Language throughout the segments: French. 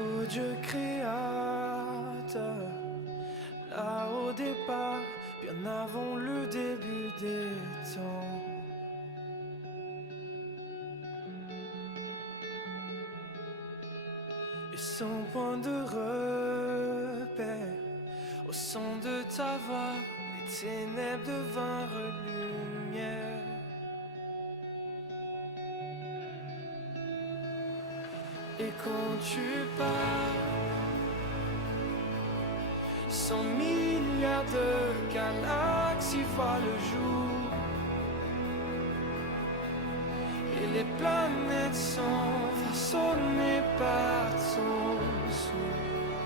Ô Dieu créateur, là au départ, bien avant le début des temps. Et sans point de repère, au son de ta voix, les ténèbres devinrent lumière. Et quand tu pars, 100 milliards de galaxies voient le jour. Et les planètes sont façonnées par ton souffle.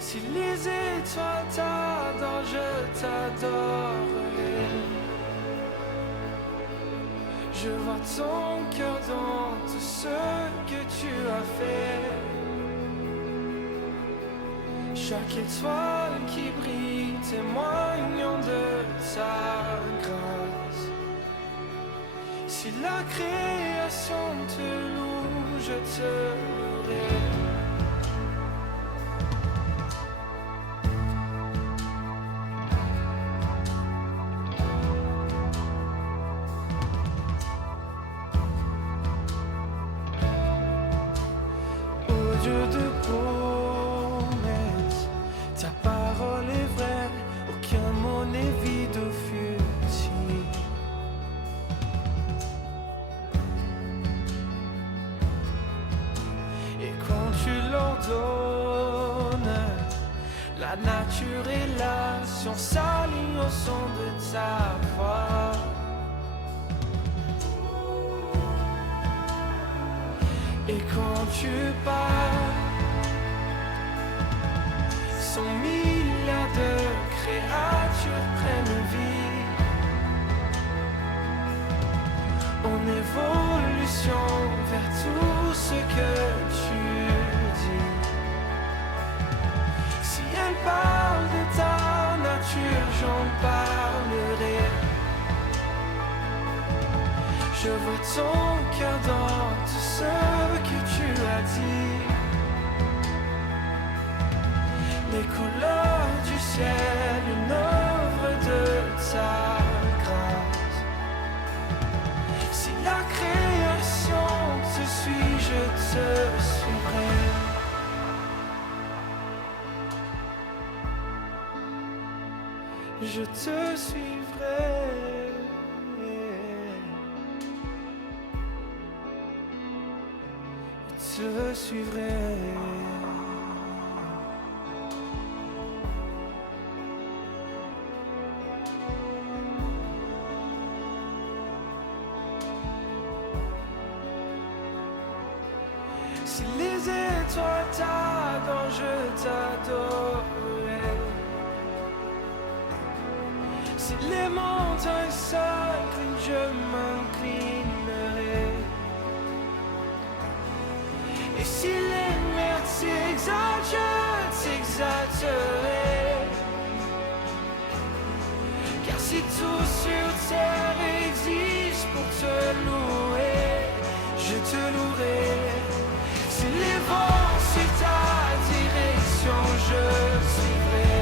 Si les étoiles t'adorent, je t'adorerai. Je vois ton cœur dans tout ce que tu as fait. Chaque étoile qui brille témoignant de ta grâce. Si la création te loue, je te louerai. Dieu de promesses, ta parole est vraie, aucun mot n'est vide ou futile. Et quand tu l'ordonnes, la nature et la science s'alignent au son de ta voix. Et quand tu pars, 100 milliards de créatures prennent vie. En évolution vers tout ce que tu dis. Si elle parle de ta nature, j'en parlerai. Je vois ton cœur dans tout ce que tu as dit. Les couleurs du ciel, une œuvre de ta grâce. Si la création te suit, je te suivrai. Je te suivrai. Je suivrai. Si les étoiles t'adorent, je t'adorerai. Si les montagnes s'inclinent, je m'inclinerai. Et si les mers t'exaltent, je t'exalterai. Car si tout sur terre existe pour te louer, je te louerai. Si les vents suivent ta direction, je suivrai.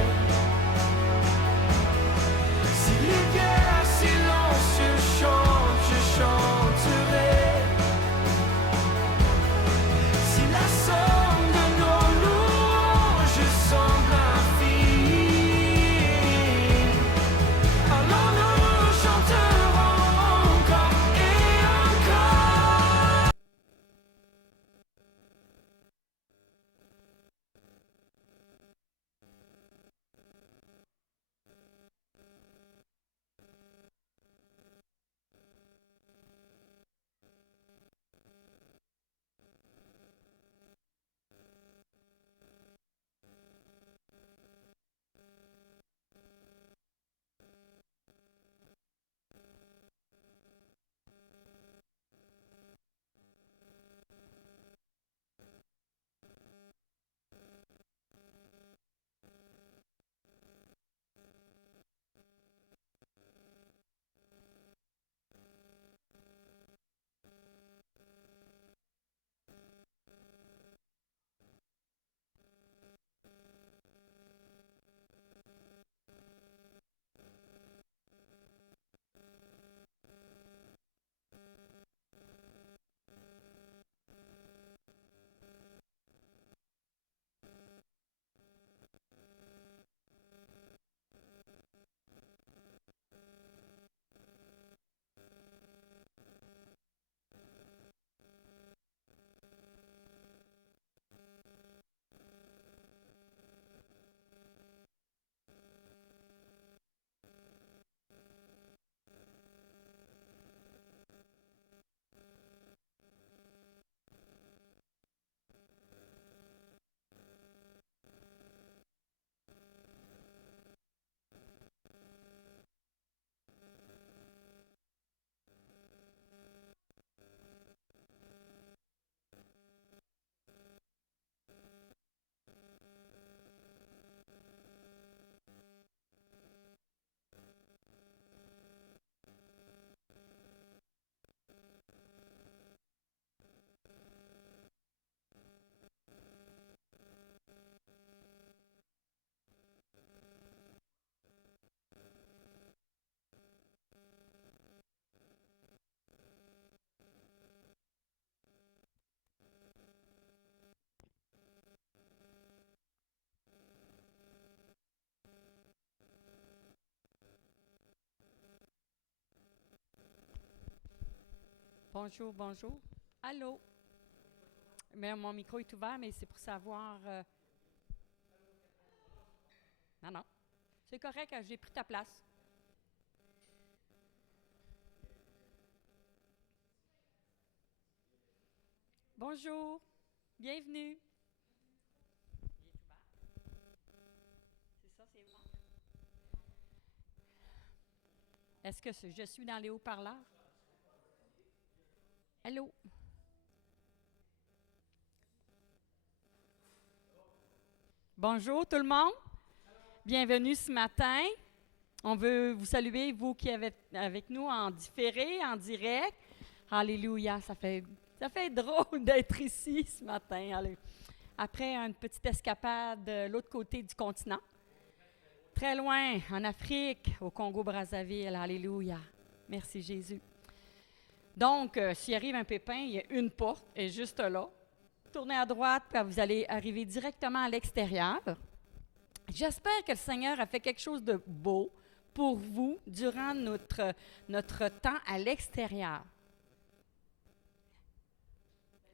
Si les guerres silencieuses chantent, je chanterai. Si la somme de nos louanges semble infinie, alors nous Bonjour, bonjour. Allô? Mais mon micro est ouvert, mais c'est pour savoir... Non, non. C'est correct, j'ai pris ta place. Bonjour, bienvenue. Il est ouvert. C'est ça, c'est ouvert. Est-ce que je suis dans les haut-parleurs? Allô? Bonjour tout le monde. Bienvenue ce matin. On veut vous saluer, vous qui êtes avec nous en différé, en direct. Alléluia, ça fait drôle d'être ici ce matin. Allez. Après une petite escapade de l'autre côté du continent. Très loin, en Afrique, au Congo-Brazzaville. Alléluia. Merci Jésus. Donc, s'il arrive un pépin, il y a une porte, elle est juste là. Tournez à droite, puis vous allez arriver directement à l'extérieur. J'espère que le Seigneur a fait quelque chose de beau pour vous durant notre temps à l'extérieur.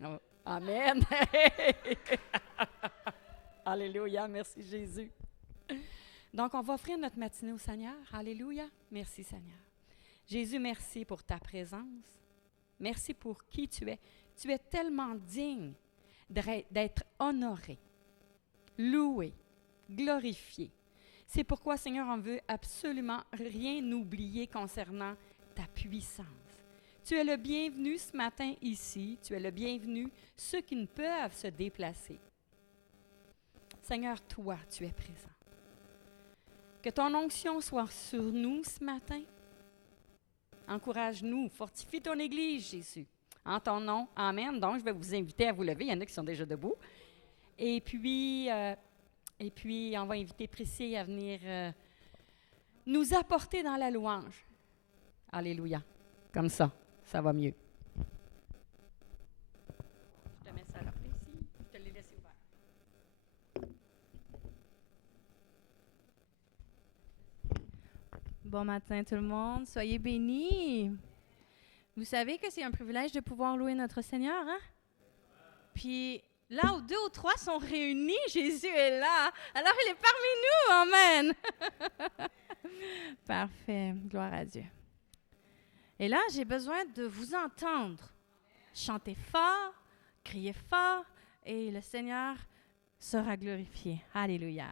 Oh, amen. Alléluia, merci Jésus. Donc, on va offrir notre matinée au Seigneur. Alléluia, merci Seigneur. Jésus, merci pour ta présence. Merci pour qui tu es. Tu es tellement digne d'être honoré, loué, glorifié. C'est pourquoi, Seigneur, on ne veut absolument rien oublier concernant ta puissance. Tu es le bienvenu ce matin ici. Tu es le bienvenu, ceux qui ne peuvent se déplacer. Seigneur, toi, tu es présent. Que ton onction soit sur nous ce matin. Encourage-nous, fortifie ton Église, Jésus. En ton nom, amen. Donc, je vais vous inviter à vous lever. Il y en a qui sont déjà debout. Et puis, on va inviter Priscille à venir nous apporter dans la louange. Alléluia. Comme ça, ça va mieux. Je te mets ça là, Priscille. Je te l'ai laissé ouvert. Bon matin tout le monde, soyez bénis. Vous savez que c'est un privilège de pouvoir louer notre Seigneur, hein? Puis là où 2 ou 3 sont réunis, Jésus est là. Alors il est parmi nous, amen. Parfait, gloire à Dieu. Et là, j'ai besoin de vous entendre. Chantez fort, criez fort, et le Seigneur sera glorifié. Alléluia.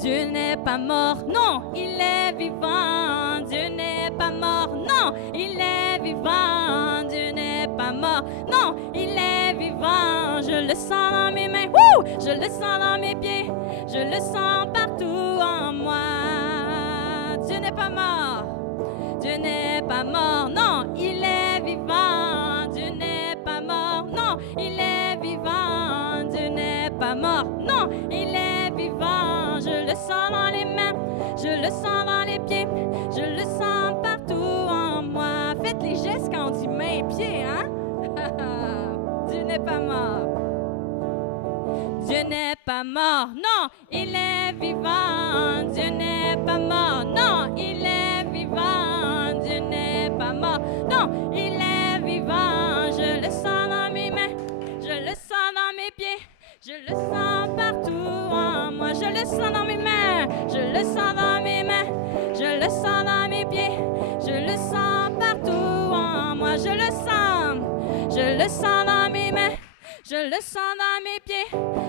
Dieu n'est pas mort, non, il est vivant. Dieu n'est pas mort, non, il est vivant. Dieu n'est pas mort, non, il est vivant. Je le sens dans mes mains, je le sens dans mes pieds, je le sens partout en moi. Dieu n'est pas mort, Dieu n'est pas mort, non, il est vivant. Dieu n'est pas mort, non, il est vivant. Dieu n'est pas mort, non, il est vivant. Je le sens dans les mains, je le sens dans les pieds, je le sens partout en moi. Faites les gestes quand on dit mains et pieds, hein? Dieu n'est pas mort. Dieu n'est pas mort, non, il est vivant. Dieu n'est pas mort, non, il est vivant. Dieu n'est pas mort, non, il est vivant. Je le sens dans mes mains, je le sens dans mes pieds, je le sens partout en moi. Je le sens dans mes mains, je le sens dans mes mains, je le sens dans mes pieds, je le sens partout en moi. Je le sens dans mes mains, je le sens dans mes pieds,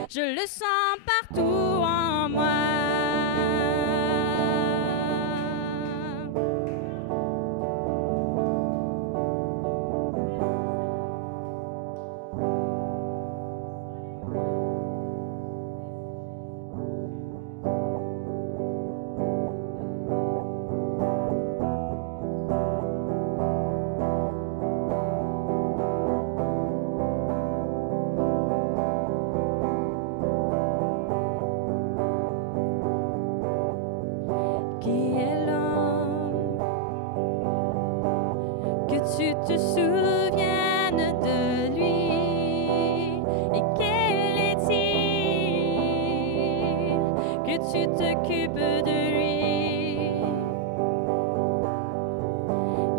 je le sens partout en moi. Tu te souviennes de lui, et quel est-il que tu t'occupes de lui?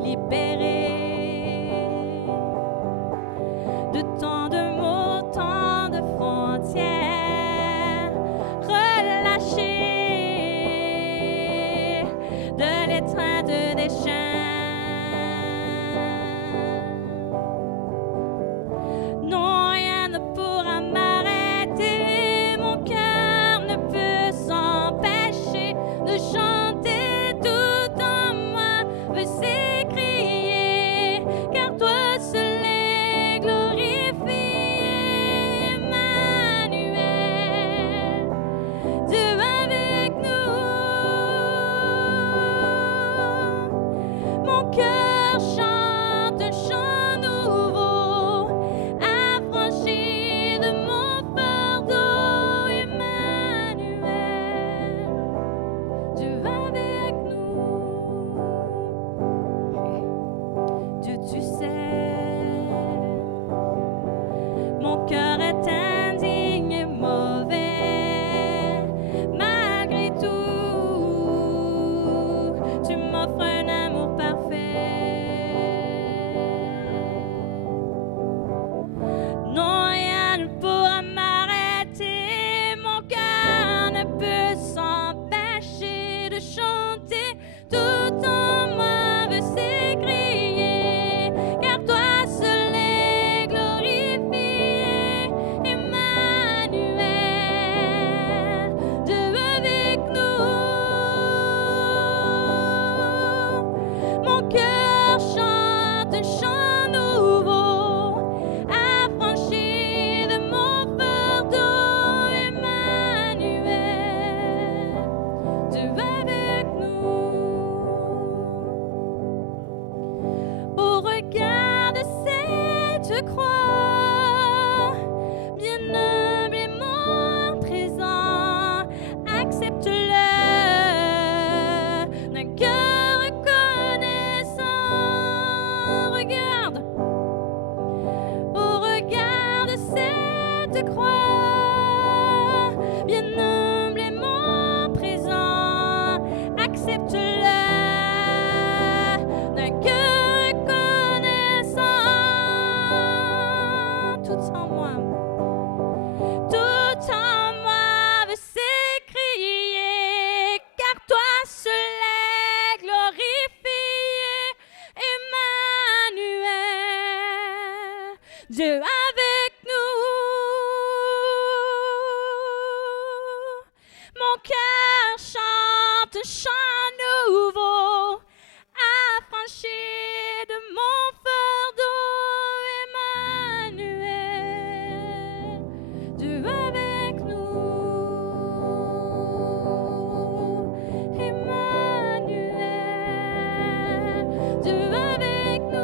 libéré de tant de mots, tant de frontières, relâché de l'étreinte des chaînes. Non, rien ne pourra m'arrêter, mon cœur ne peut s'empêcher de chanter, tout en moi veut s'écrier, car toi seul est glorifié, Emmanuel, Dieu avec nous. Mon cœur chante un chant nouveau, affranchi de mon fardeau, Emmanuel, Dieu avec nous. Dieu, tu sais, mon cœur est indigne et mauvais, malgré tout, tu m'offres un amour parfait. Non, rien ne pourra m'arrêter, mon cœur ne peut s'empêcher de chanter, tout en moi veut s'écrier, car toi seul est glorifié, Emmanuel, Dieu avec nous. Mon cœur chante un chant nouveau, affranchi de mon fardeau, Emmanuel, Dieu avec nous. Au regard de cette croix, bien humblement présent, accepte-le d'un cœur reconnaissant. Regarde, au regard de cette croix, bien humblement présent, accepte-le d'un cœur reconnaissant. Tout en moi veut s'écrier, car toi seul est glorifié, Emmanuel, Dieu avec nous. Mon cœur chante un chant nouveau, affranchi de mon fardeau, Emmanuel, Dieu avec nous. Emmanuel, Dieu avec nous.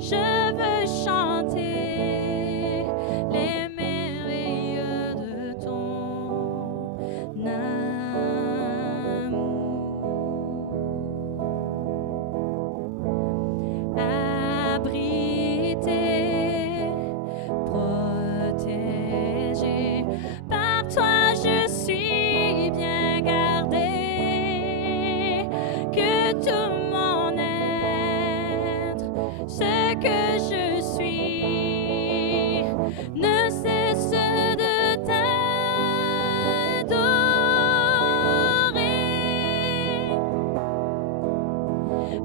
Je veux chanter les merveilles de ton amour. Abrité, protégé, par toi je suis bien gardé, que tout mon être, ce que je suis, ne cesse de t'adorer.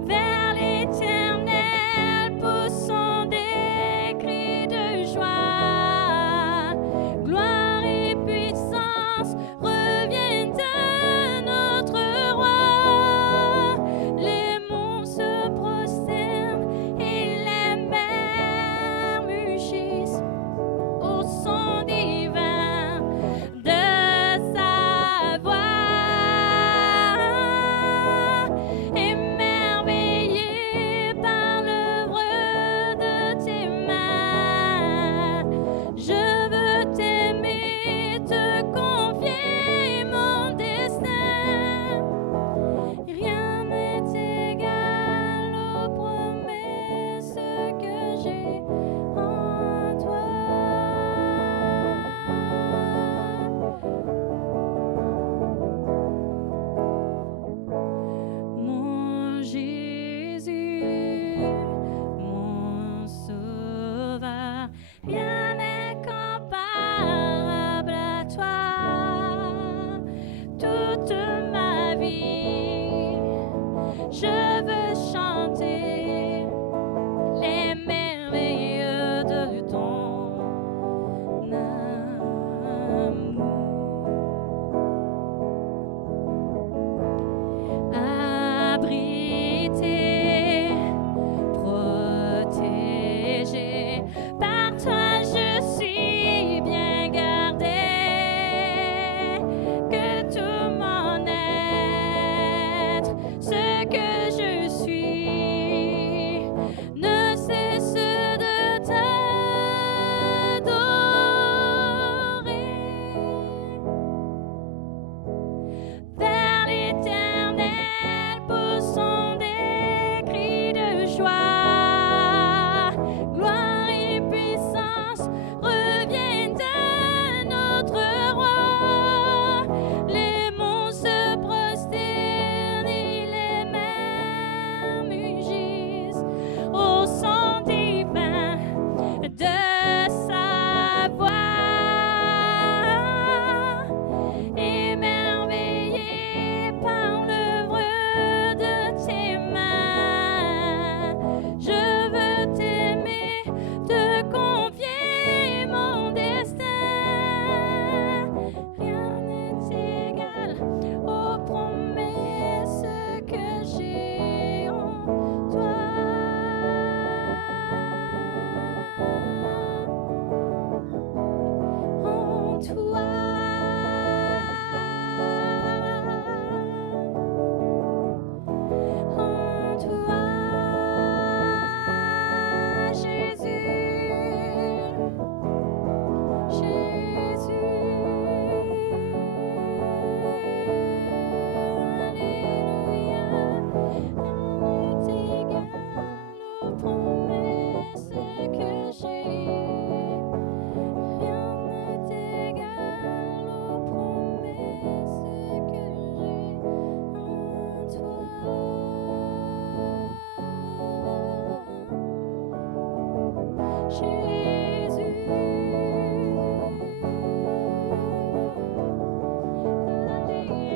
Vers l'éternel poussons des cris de joie. Gloire et puissance reviennent à notre roi. Les monts se prosternent et les mers mugissent au son divin de sa voix. Émerveillé par l'œuvre de tes mains, je veux t'aimer, te confier mon destin. Rien n'est égal aux promesses que j'ai en toi. Mon Jésus, mon Sauveur, rien n'est comparable à toi. Toute ma vie, je veux chanter les merveilles de ton amour. Abrité, protégé, par toi je suis bien gardé, que tout mon être, ce que je suis, ne cesse de t'adorer. Vers l'éternel poussons des cris de joie. Gloire et puissance reviennent à notre roi. Les monts se prosternent et les mers mugissent au son divin de sa voix. Émerveillé par l'œuvre de tes mains, je veux t'aimer, te confier mon destin. Rien n'est égal aux promesses que j'ai en toi. En toi. En toi, Jésus, Jésus, Alléluia. Rien n'est égal aux promesses que j'ai. Rien n'est égal aux promesses que j'ai en toi. Jésus, Alléluia,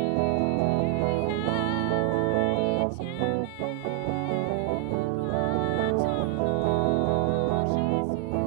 éternel, gloire à ton nom, Jésus.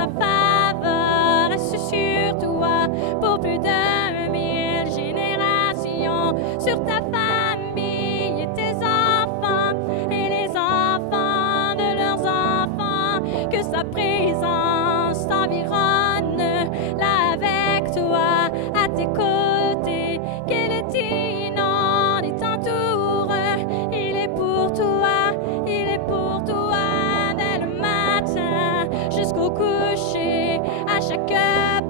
sa faveur reste sur toi pour plus de 1000 générations, sur ta famille et tes enfants et les enfants de leurs enfants, que sa présence t'environne là avec toi, à tes côtés, que le t'inonde et t'entoure. Il est pour toi, il est pour toi, dès le matin jusqu'au coucher, à chaque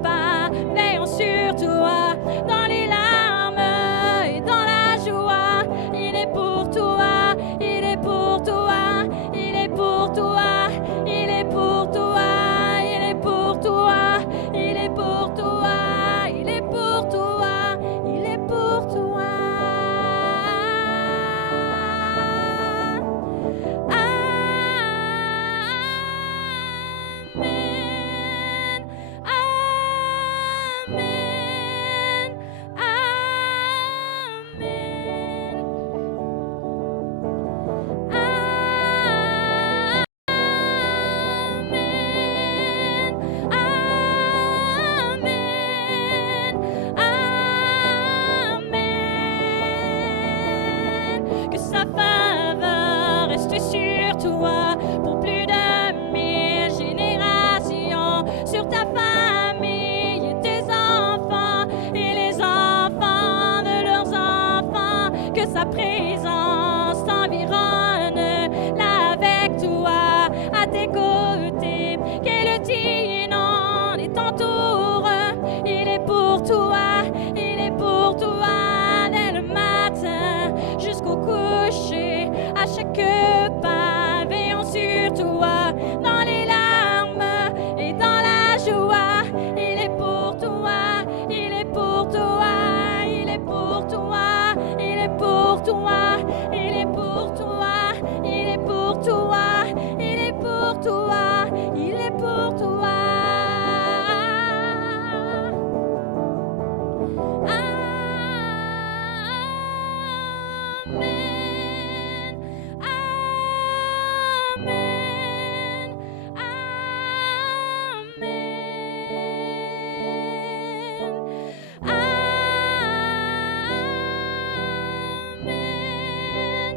pas, veillons sur toi, dans les larmes et dans la joie. Il est pour toi, il est pour toi, il est pour toi, il est pour toi, il est pour toi, il est pour toi, il est pour toi, il est pour toi. Amen, amen, amen. Que sa faveur reste sur toi pour plus de 1000 générations, sur ta famille et tes enfants et les enfants de leurs enfants, que sa présence t'environne là avec toi, à tes côtés, qu'elle t'inonde et t'entoure. Il est pour toi, il est pour toi, dès le matin jusqu'au coucher, à chaque pas, veillons sur toi, dans les larmes et dans la joie. Il est pour toi, il est pour toi, il est pour toi, il est pour toi, il est pour toi, il est pour toi, il est pour toi, il est pour toi. Amen, amen, amen, amen.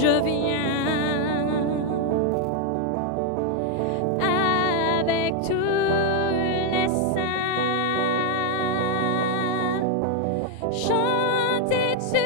je viens avec tous les saints. Chantez, tu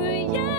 reviens.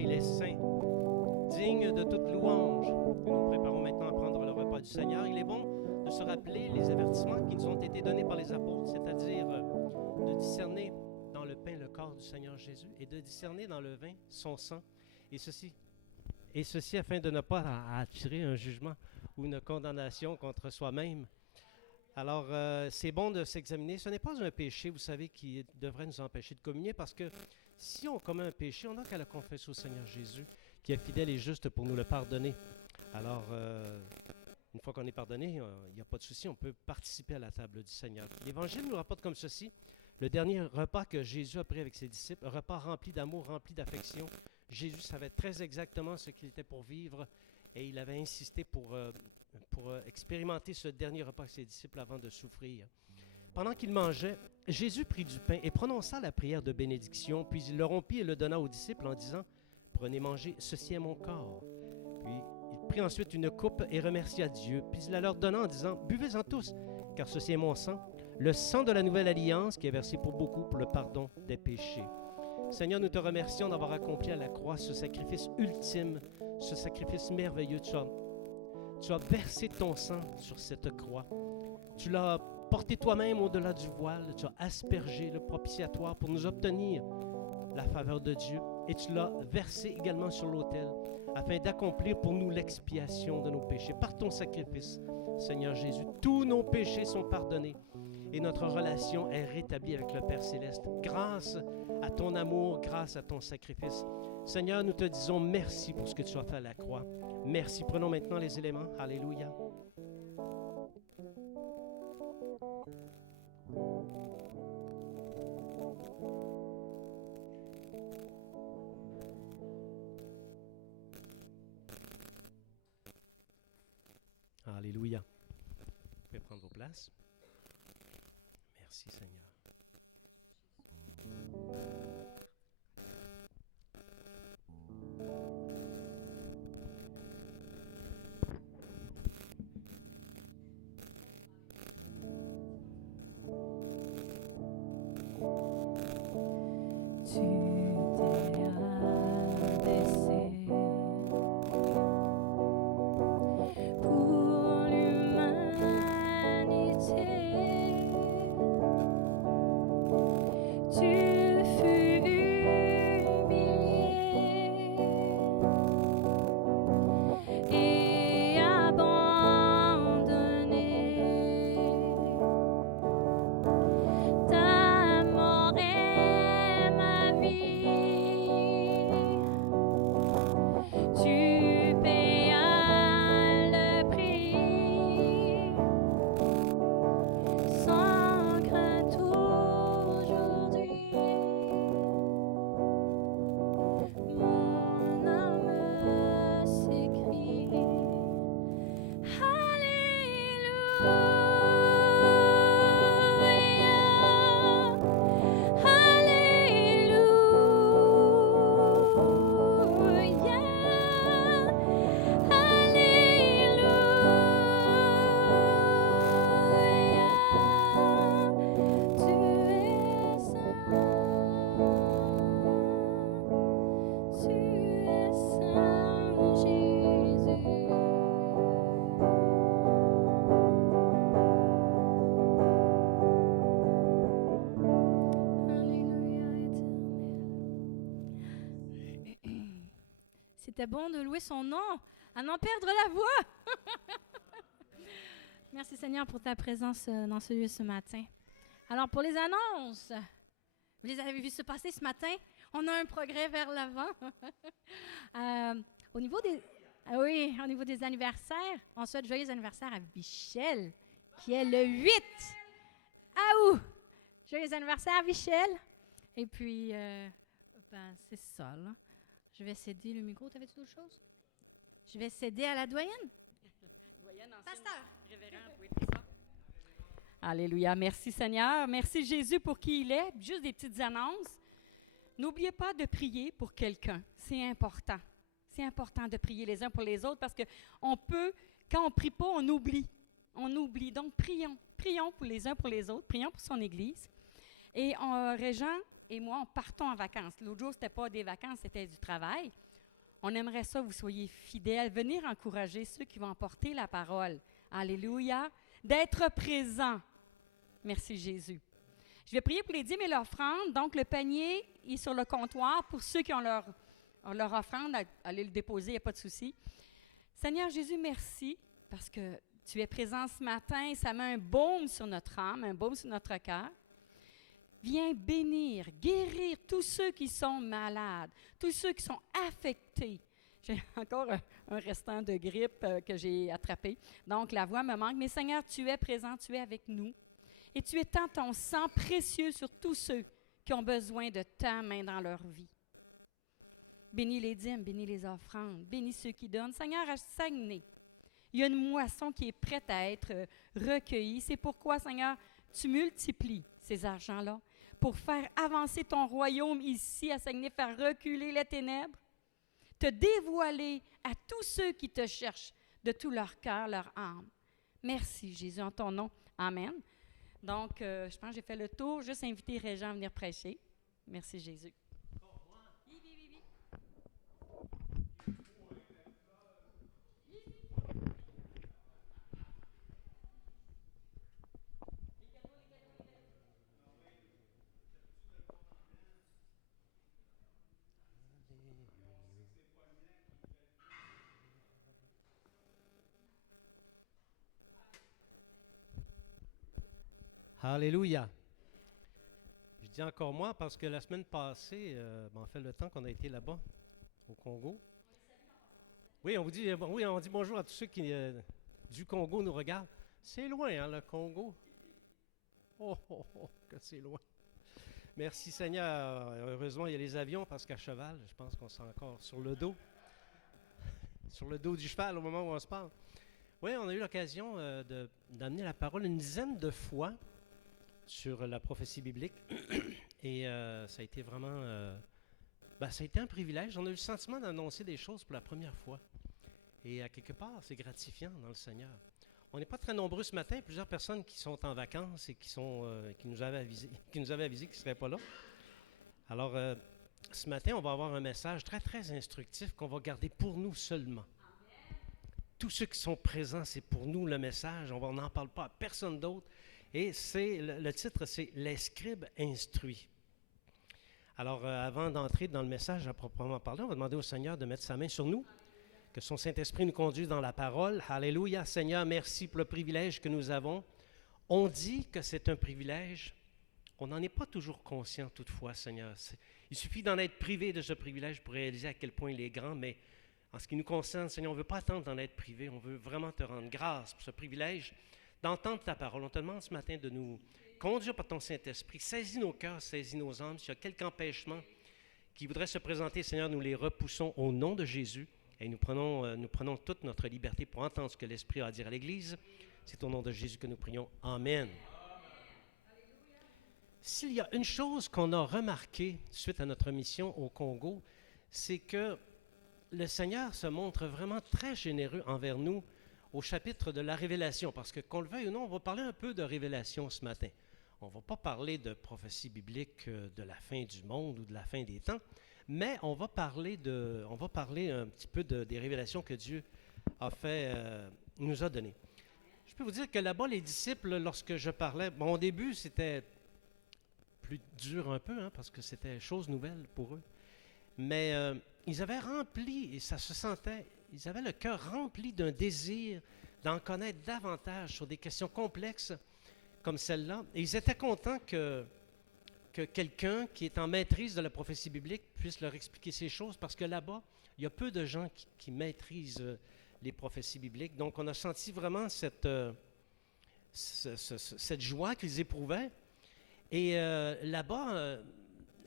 il est saint, digne de toute louange. Nous nous préparons maintenant à prendre le repas du Seigneur. Il est bon de se rappeler les avertissements qui nous ont été donnés par les apôtres, c'est-à-dire de discerner dans le pain le corps du Seigneur Jésus et de discerner dans le vin son sang, et ceci afin de ne pas attirer un jugement ou une condamnation contre soi-même. Alors, c'est bon de s'examiner. Ce n'est pas un péché, vous savez, qui devrait nous empêcher de communier, parce que si on commet un péché, on n'a qu'à le confesser au Seigneur Jésus, qui est fidèle et juste pour nous le pardonner. Alors, une fois qu'on est pardonné, il n'y a pas de souci, on peut participer à la table du Seigneur. L'Évangile nous rapporte comme ceci: le dernier repas que Jésus a pris avec ses disciples, un repas rempli d'amour, rempli d'affection. Jésus savait très exactement ce qu'il était pour vivre, et il avait insisté pour expérimenter ce dernier repas avec ses disciples avant de souffrir. Pendant qu'il mangeait, Jésus prit du pain et prononça la prière de bénédiction, puis il le rompit et le donna aux disciples en disant: « Prenez, mangez, ceci est mon corps. » Puis il prit ensuite une coupe et remercia Dieu, puis il la leur donna en disant: « Buvez-en tous, car ceci est mon sang, le sang de la nouvelle alliance qui est versé pour beaucoup pour le pardon des péchés. » Seigneur, nous te remercions d'avoir accompli à la croix ce sacrifice ultime, ce sacrifice merveilleux. Tu as versé ton sang sur cette croix. Tu l'as porté toi-même au-delà du voile. Tu as aspergé le propitiatoire pour nous obtenir la faveur de Dieu. Et tu l'as versé également sur l'autel afin d'accomplir pour nous l'expiation de nos péchés. Par ton sacrifice, Seigneur Jésus, tous nos péchés sont pardonnés et notre relation est rétablie avec le Père Céleste. Grâce à ton amour, grâce à ton sacrifice. Seigneur, nous te disons merci pour ce que tu as fait à la croix. Merci. Prenons maintenant les éléments. Alléluia. place. Merci Seigneur. Tu t'es abaissé pour l'humanité. Tu fus humilié et abandonné. Ta mort est ma vie. Tu payas le prix sans crainte aujourd'hui. Mon âme s'écrie Alléluia. C'était bon de louer son nom, à n'en perdre la voix. Merci Seigneur pour ta présence dans ce lieu ce matin. Alors pour les annonces, vous les avez vues se passer ce matin. On a un progrès vers l'avant. Au niveau des anniversaires, on souhaite joyeux anniversaire à Michel, qui est le 8. Ah ouh! Joyeux anniversaire à Michel. Et puis, c'est ça, là. Je vais céder le micro. T'avais-tu d'autres choses? Je vais céder à la doyenne. Doyenne, ancienne, Pasteur. révérend, vous pouvez faire ça. Alléluia. Merci Seigneur. Merci Jésus pour qui il est. Juste des petites annonces. N'oubliez pas de prier pour quelqu'un. C'est important. C'est important de prier les uns pour les autres parce qu'on peut, quand on ne prie pas, on oublie. On oublie. Donc, prions. Prions pour les uns pour les autres. Prions pour son Église. Et Régent et moi, on partons en vacances. L'autre jour, ce n'était pas des vacances, c'était du travail. On aimerait ça, vous soyez fidèles, venir encourager ceux qui vont emporter la parole. Alléluia. D'être présents. Merci Jésus. Je vais prier pour les dîmes et l'offrande. Donc, le panier est sur le comptoir pour ceux qui ont leur offrande. Allez le déposer, il n'y a pas de souci. Seigneur Jésus, merci parce que tu es présent ce matin. Ça met un baume sur notre âme, un baume sur notre cœur. Viens bénir, guérir tous ceux qui sont malades, tous ceux qui sont affectés. J'ai encore un restant de grippe que j'ai attrapé. Donc, la voix me manque. Mais Seigneur, tu es présent, tu es avec nous. Et tu étends ton sang précieux sur tous ceux qui ont besoin de ta main dans leur vie. Bénis les dîmes, bénis les offrandes, bénis ceux qui donnent. Seigneur, à Saguenay, il y a une moisson qui est prête à être recueillie. C'est pourquoi, Seigneur, tu multiplies ces argents-là pour faire avancer ton royaume ici à Saguenay, faire reculer les ténèbres, te dévoiler à tous ceux qui te cherchent de tout leur cœur, leur âme. Merci, Jésus, en ton nom. Amen. Donc, je pense que j'ai fait le tour. Juste inviter Régent à venir prêcher. Merci, Jésus. Alléluia. Je dis encore moi parce que la semaine passée, en fait le temps qu'on a été là-bas, au Congo. Oui, on dit bonjour à tous ceux qui du Congo nous regardent. C'est loin, hein, le Congo. Oh, que c'est loin. Merci Seigneur. Heureusement, il y a les avions parce qu'à cheval, je pense qu'on sera encore sur le dos. Sur le dos du cheval au moment où on se parle. Oui, on a eu l'occasion d'amener la parole une dizaine de fois sur la prophétie biblique. Et ça a été vraiment... ça a été un privilège. On a eu le sentiment d'annoncer des choses pour la première fois. Et à quelque part, c'est gratifiant dans le Seigneur. On n'est pas très nombreux ce matin. Plusieurs personnes qui sont en vacances et qui nous avaient avisé qu'ils ne seraient pas là. Alors, ce matin, on va avoir un message très, très instructif qu'on va garder pour nous seulement. Tous ceux qui sont présents, c'est pour nous le message. On n'en parle pas à personne d'autre. Et le titre, c'est « Les scribes instruits ». Alors, avant d'entrer dans le message à proprement parler, on va demander au Seigneur de mettre sa main sur nous, que son Saint-Esprit nous conduise dans la parole. Alléluia, Seigneur, merci pour le privilège que nous avons. On dit que c'est un privilège. On n'en est pas toujours conscient toutefois, Seigneur. Il suffit d'en être privé de ce privilège pour réaliser à quel point il est grand, mais en ce qui nous concerne, Seigneur, on ne veut pas attendre d'en être privé. On veut vraiment te rendre grâce pour ce privilège d'entendre ta parole. On te demande ce matin de nous conduire par ton Saint-Esprit. Saisis nos cœurs, saisis nos âmes. S'il y a quelque empêchement qui voudrait se présenter, Seigneur, nous les repoussons au nom de Jésus et nous prenons toute notre liberté pour entendre ce que l'Esprit a à dire à l'Église. C'est au nom de Jésus que nous prions. Amen. S'il y a une chose qu'on a remarquée suite à notre mission au Congo, c'est que le Seigneur se montre vraiment très généreux envers nous au chapitre de la révélation, parce que qu'on le veuille ou non, on va parler un peu de révélation ce matin. On ne va pas parler de prophétie biblique de la fin du monde ou de la fin des temps, mais on va parler un petit peu des révélations que Dieu nous a données. Je peux vous dire que là-bas, les disciples, lorsque je parlais, au début, c'était plus dur un peu, parce que c'était chose nouvelle pour eux. Mais ils avaient rempli, et ça se sentait, ils avaient le cœur rempli d'un désir d'en connaître davantage sur des questions complexes comme celle-là. Et ils étaient contents que quelqu'un qui est en maîtrise de la prophétie biblique puisse leur expliquer ces choses, parce que là-bas, il y a peu de gens qui maîtrisent les prophéties bibliques. Donc, on a senti vraiment cette joie qu'ils éprouvaient. Et là-bas,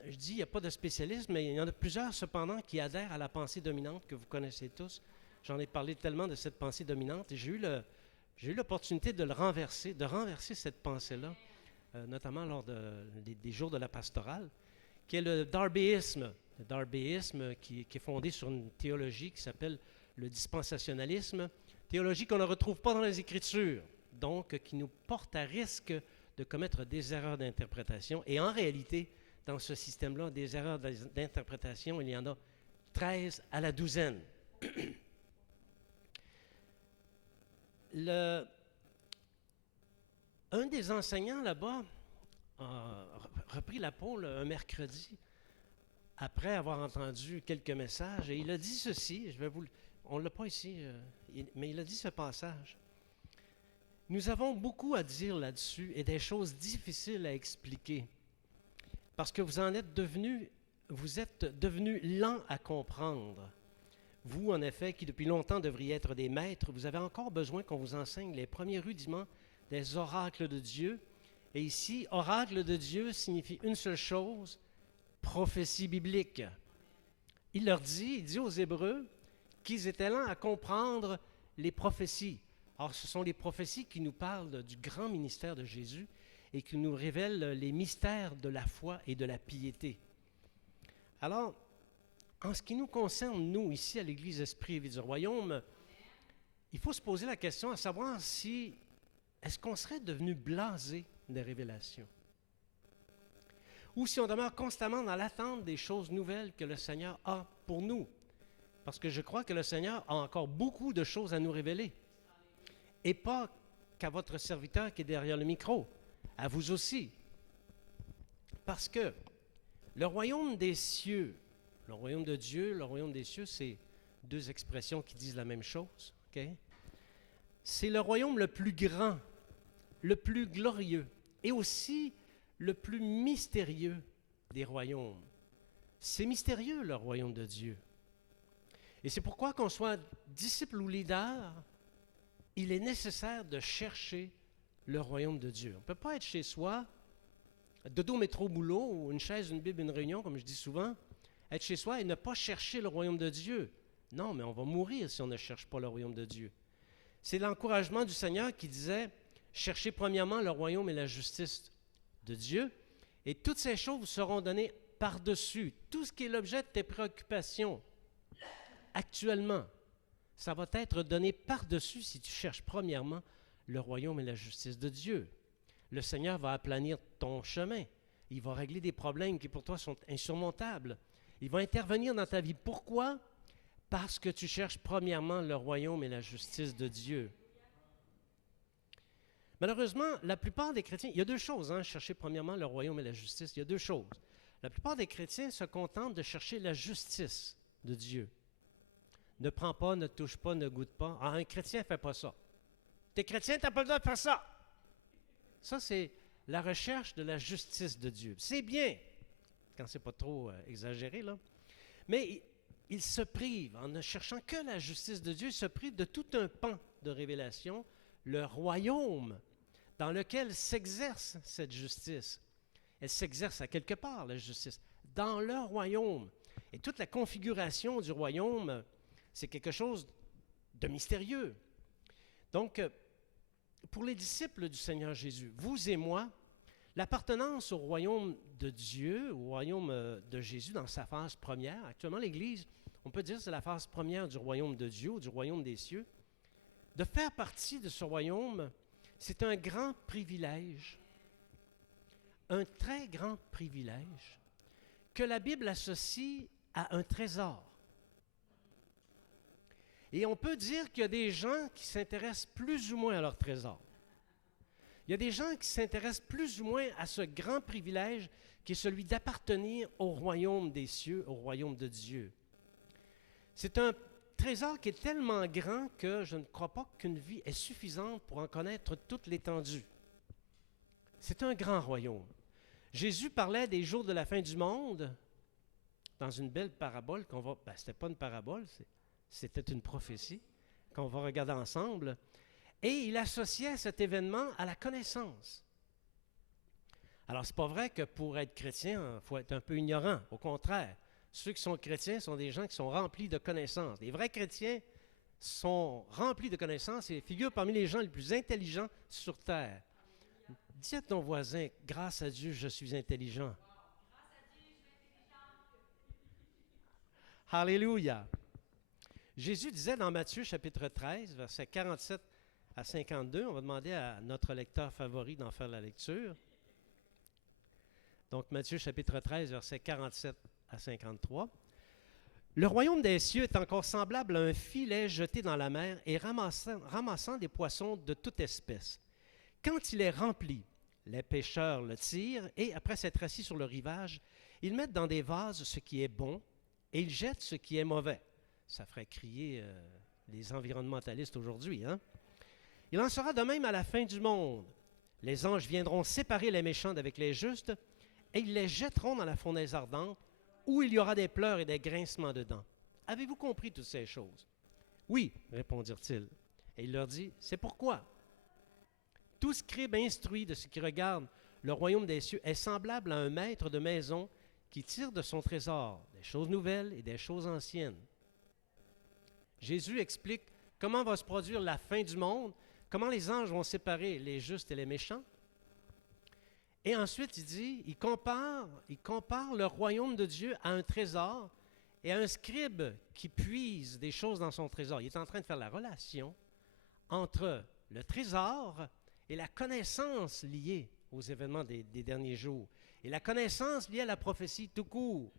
je dis, il n'y a pas de spécialistes, mais il y en a plusieurs, cependant, qui adhèrent à la pensée dominante que vous connaissez tous. J'en ai parlé tellement de cette pensée dominante et j'ai eu l'opportunité de renverser cette pensée-là, notamment lors des jours de la pastorale, qui est le darbyisme. Le darbyisme qui est fondé sur une théologie qui s'appelle le dispensationalisme, théologie qu'on ne retrouve pas dans les Écritures, donc qui nous porte à risque de commettre des erreurs d'interprétation. Et en réalité, dans ce système-là, des erreurs d'interprétation, il y en a 13 à la douzaine. Un des enseignants là-bas a repris la pôle un mercredi, après avoir entendu quelques messages, et il a dit ceci, on ne l'a pas ici, mais il a dit ce passage. « Nous avons beaucoup à dire là-dessus et des choses difficiles à expliquer. Parce que vous êtes devenus lents à comprendre. Vous, en effet, qui depuis longtemps devriez être des maîtres, vous avez encore besoin qu'on vous enseigne les premiers rudiments des oracles de Dieu. Et ici, oracle de Dieu signifie une seule chose, prophétie biblique. Il dit aux Hébreux qu'ils étaient lents à comprendre les prophéties. Or, ce sont les prophéties qui nous parlent du grand ministère de Jésus et qui nous révèlent les mystères de la foi et de la piété. Alors, en ce qui nous concerne, nous, ici à l'Église Esprit et Vie du Royaume, il faut se poser la question à savoir est-ce qu'on serait devenu blasé des révélations? Ou si on demeure constamment dans l'attente des choses nouvelles que le Seigneur a pour nous? Parce que je crois que le Seigneur a encore beaucoup de choses à nous révéler. Et pas qu'à votre serviteur qui est derrière le micro, à vous aussi. Parce que le royaume des cieux, le royaume de Dieu, le royaume des cieux, c'est deux expressions qui disent la même chose. Okay? C'est le royaume le plus grand, le plus glorieux et aussi le plus mystérieux des royaumes. C'est mystérieux, le royaume de Dieu. Et c'est pourquoi qu'on soit disciple ou leader, il est nécessaire de chercher le royaume de Dieu. On ne peut pas être chez soi, dodo, métro, boulot, ou une chaise, une Bible, une réunion, comme je dis souvent, être chez soi et ne pas chercher le royaume de Dieu. Non, mais on va mourir si on ne cherche pas le royaume de Dieu. C'est l'encouragement du Seigneur qui disait « Cherchez premièrement le royaume et la justice de Dieu, et toutes ces choses vous seront données par-dessus. » Tout ce qui est l'objet de tes préoccupations actuellement, ça va t'être donné par-dessus si tu cherches premièrement le royaume et la justice de Dieu. Le Seigneur va aplanir ton chemin. Il va régler des problèmes qui pour toi sont insurmontables. Il va intervenir dans ta vie. Pourquoi? Parce que tu cherches premièrement le royaume et la justice de Dieu. Malheureusement, la plupart des chrétiens, il y a deux choses, chercher premièrement le royaume et la justice. Il y a deux choses. La plupart des chrétiens se contentent de chercher la justice de Dieu. Ne prends pas, ne touche pas, ne goûte pas. Ah, un chrétien ne fait pas ça. T'es chrétien, tu n'as pas le droit de faire ça. Ça, c'est la recherche de la justice de Dieu. C'est bien, quand c'est pas trop exagéré, là. Mais il se prive, en ne cherchant que la justice de Dieu, il se prive de tout un pan de révélation, le royaume dans lequel s'exerce cette justice. Elle s'exerce à quelque part, la justice, dans le royaume. Et toute la configuration du royaume, c'est quelque chose de mystérieux. Donc, pour les disciples du Seigneur Jésus, vous et moi, l'appartenance au royaume de Dieu, au royaume de Jésus dans sa phase première, actuellement l'Église, on peut dire que c'est la phase première du royaume de Dieu, du royaume des cieux. De faire partie de ce royaume, c'est un grand privilège, un très grand privilège que la Bible associe à un trésor. Et on peut dire qu'il y a des gens qui s'intéressent plus ou moins à leur trésor. Il y a des gens qui s'intéressent plus ou moins à ce grand privilège qui est celui d'appartenir au royaume des cieux, au royaume de Dieu. C'est un trésor qui est tellement grand que je ne crois pas qu'une vie est suffisante pour en connaître toute l'étendue. C'est un grand royaume. Jésus parlait des jours de la fin du monde dans une belle parabole qu'on va... ce n'était pas une parabole, c'était une prophétie qu'on va regarder ensemble. Et il associait cet événement à la connaissance. Alors, c'est pas vrai que pour être chrétien, il faut être un peu ignorant. Au contraire, ceux qui sont chrétiens sont des gens qui sont remplis de connaissances. Les vrais chrétiens sont remplis de connaissances et figurent parmi les gens les plus intelligents sur terre. Dis à ton voisin, grâce à Dieu, je suis intelligent. Alléluia. Jésus disait dans Matthieu chapitre 13, versets 47 à 52, on va demander à notre lecteur favori d'en faire la lecture. Donc Matthieu chapitre 13, versets 47 à 53. « Le royaume des cieux est encore semblable à un filet jeté dans la mer et ramassant des poissons de toute espèce. Quand il est rempli, les pêcheurs le tirent et, après s'être assis sur le rivage, ils mettent dans des vases ce qui est bon et ils jettent ce qui est mauvais. » Ça ferait crier les environnementalistes aujourd'hui, hein? « Il en sera de même à la fin du monde. Les anges viendront séparer les méchants d'avec les justes et ils les jetteront dans la fournaise ardente où il y aura des pleurs et des grincements de dents. Avez-vous compris toutes ces choses? » « Oui, répondirent-ils. Et il leur dit, « C'est pourquoi tout scribe instruit de ce qui regarde le royaume des cieux est semblable à un maître de maison qui tire de son trésor des choses nouvelles et des choses anciennes. » Jésus explique comment va se produire la fin du monde, comment les anges vont séparer les justes et les méchants. Et ensuite, il compare le royaume de Dieu à un trésor et à un scribe qui puise des choses dans son trésor. Il est en train de faire la relation entre le trésor et la connaissance liée aux événements des derniers jours, et la connaissance liée à la prophétie tout court.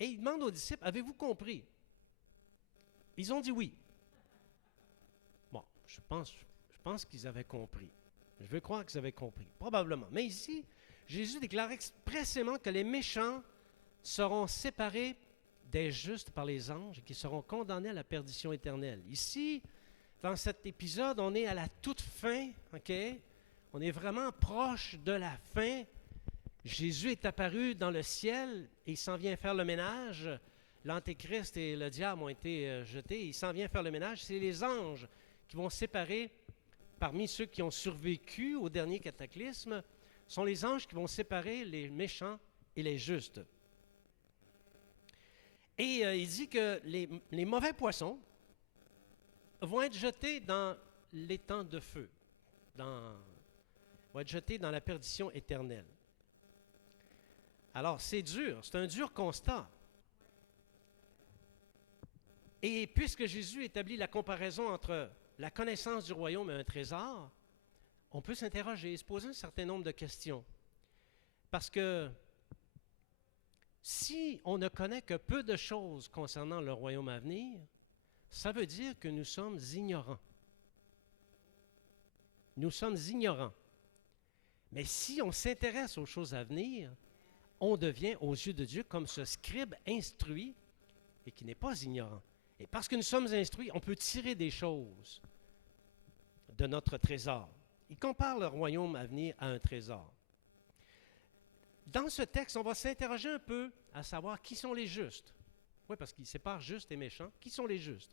Et il demande aux disciples, avez-vous compris? Ils ont dit oui. Bon, je pense qu'ils avaient compris. Je veux croire qu'ils avaient compris, probablement. Mais ici, Jésus déclare expressément que les méchants seront séparés des justes par les anges et qu'ils seront condamnés à la perdition éternelle. Ici, dans cet épisode, on est à la toute fin, OK? On est vraiment proche de la fin. Jésus est apparu dans le ciel et il s'en vient faire le ménage. L'Antéchrist et le diable ont été jetés. Il s'en vient faire le ménage. C'est les anges qui vont séparer, parmi ceux qui ont survécu au dernier cataclysme, sont les anges qui vont séparer les méchants et les justes. Et il dit que les mauvais poissons, vont être jetés dans l'étang de feu, vont être jetés dans la perdition éternelle. Alors, c'est dur, c'est un dur constat. Et puisque Jésus établit la comparaison entre la connaissance du royaume et un trésor, on peut s'interroger et se poser un certain nombre de questions. Parce que si on ne connaît que peu de choses concernant le royaume à venir, ça veut dire que nous sommes ignorants. Nous sommes ignorants. Mais si on s'intéresse aux choses à venir, on devient aux yeux de Dieu comme ce scribe instruit et qui n'est pas ignorant. Et parce que nous sommes instruits, on peut tirer des choses de notre trésor. Il compare le royaume à venir à un trésor. Dans ce texte, on va s'interroger un peu à savoir qui sont les justes. Oui, parce qu'il sépare juste et méchant. Qui sont les justes?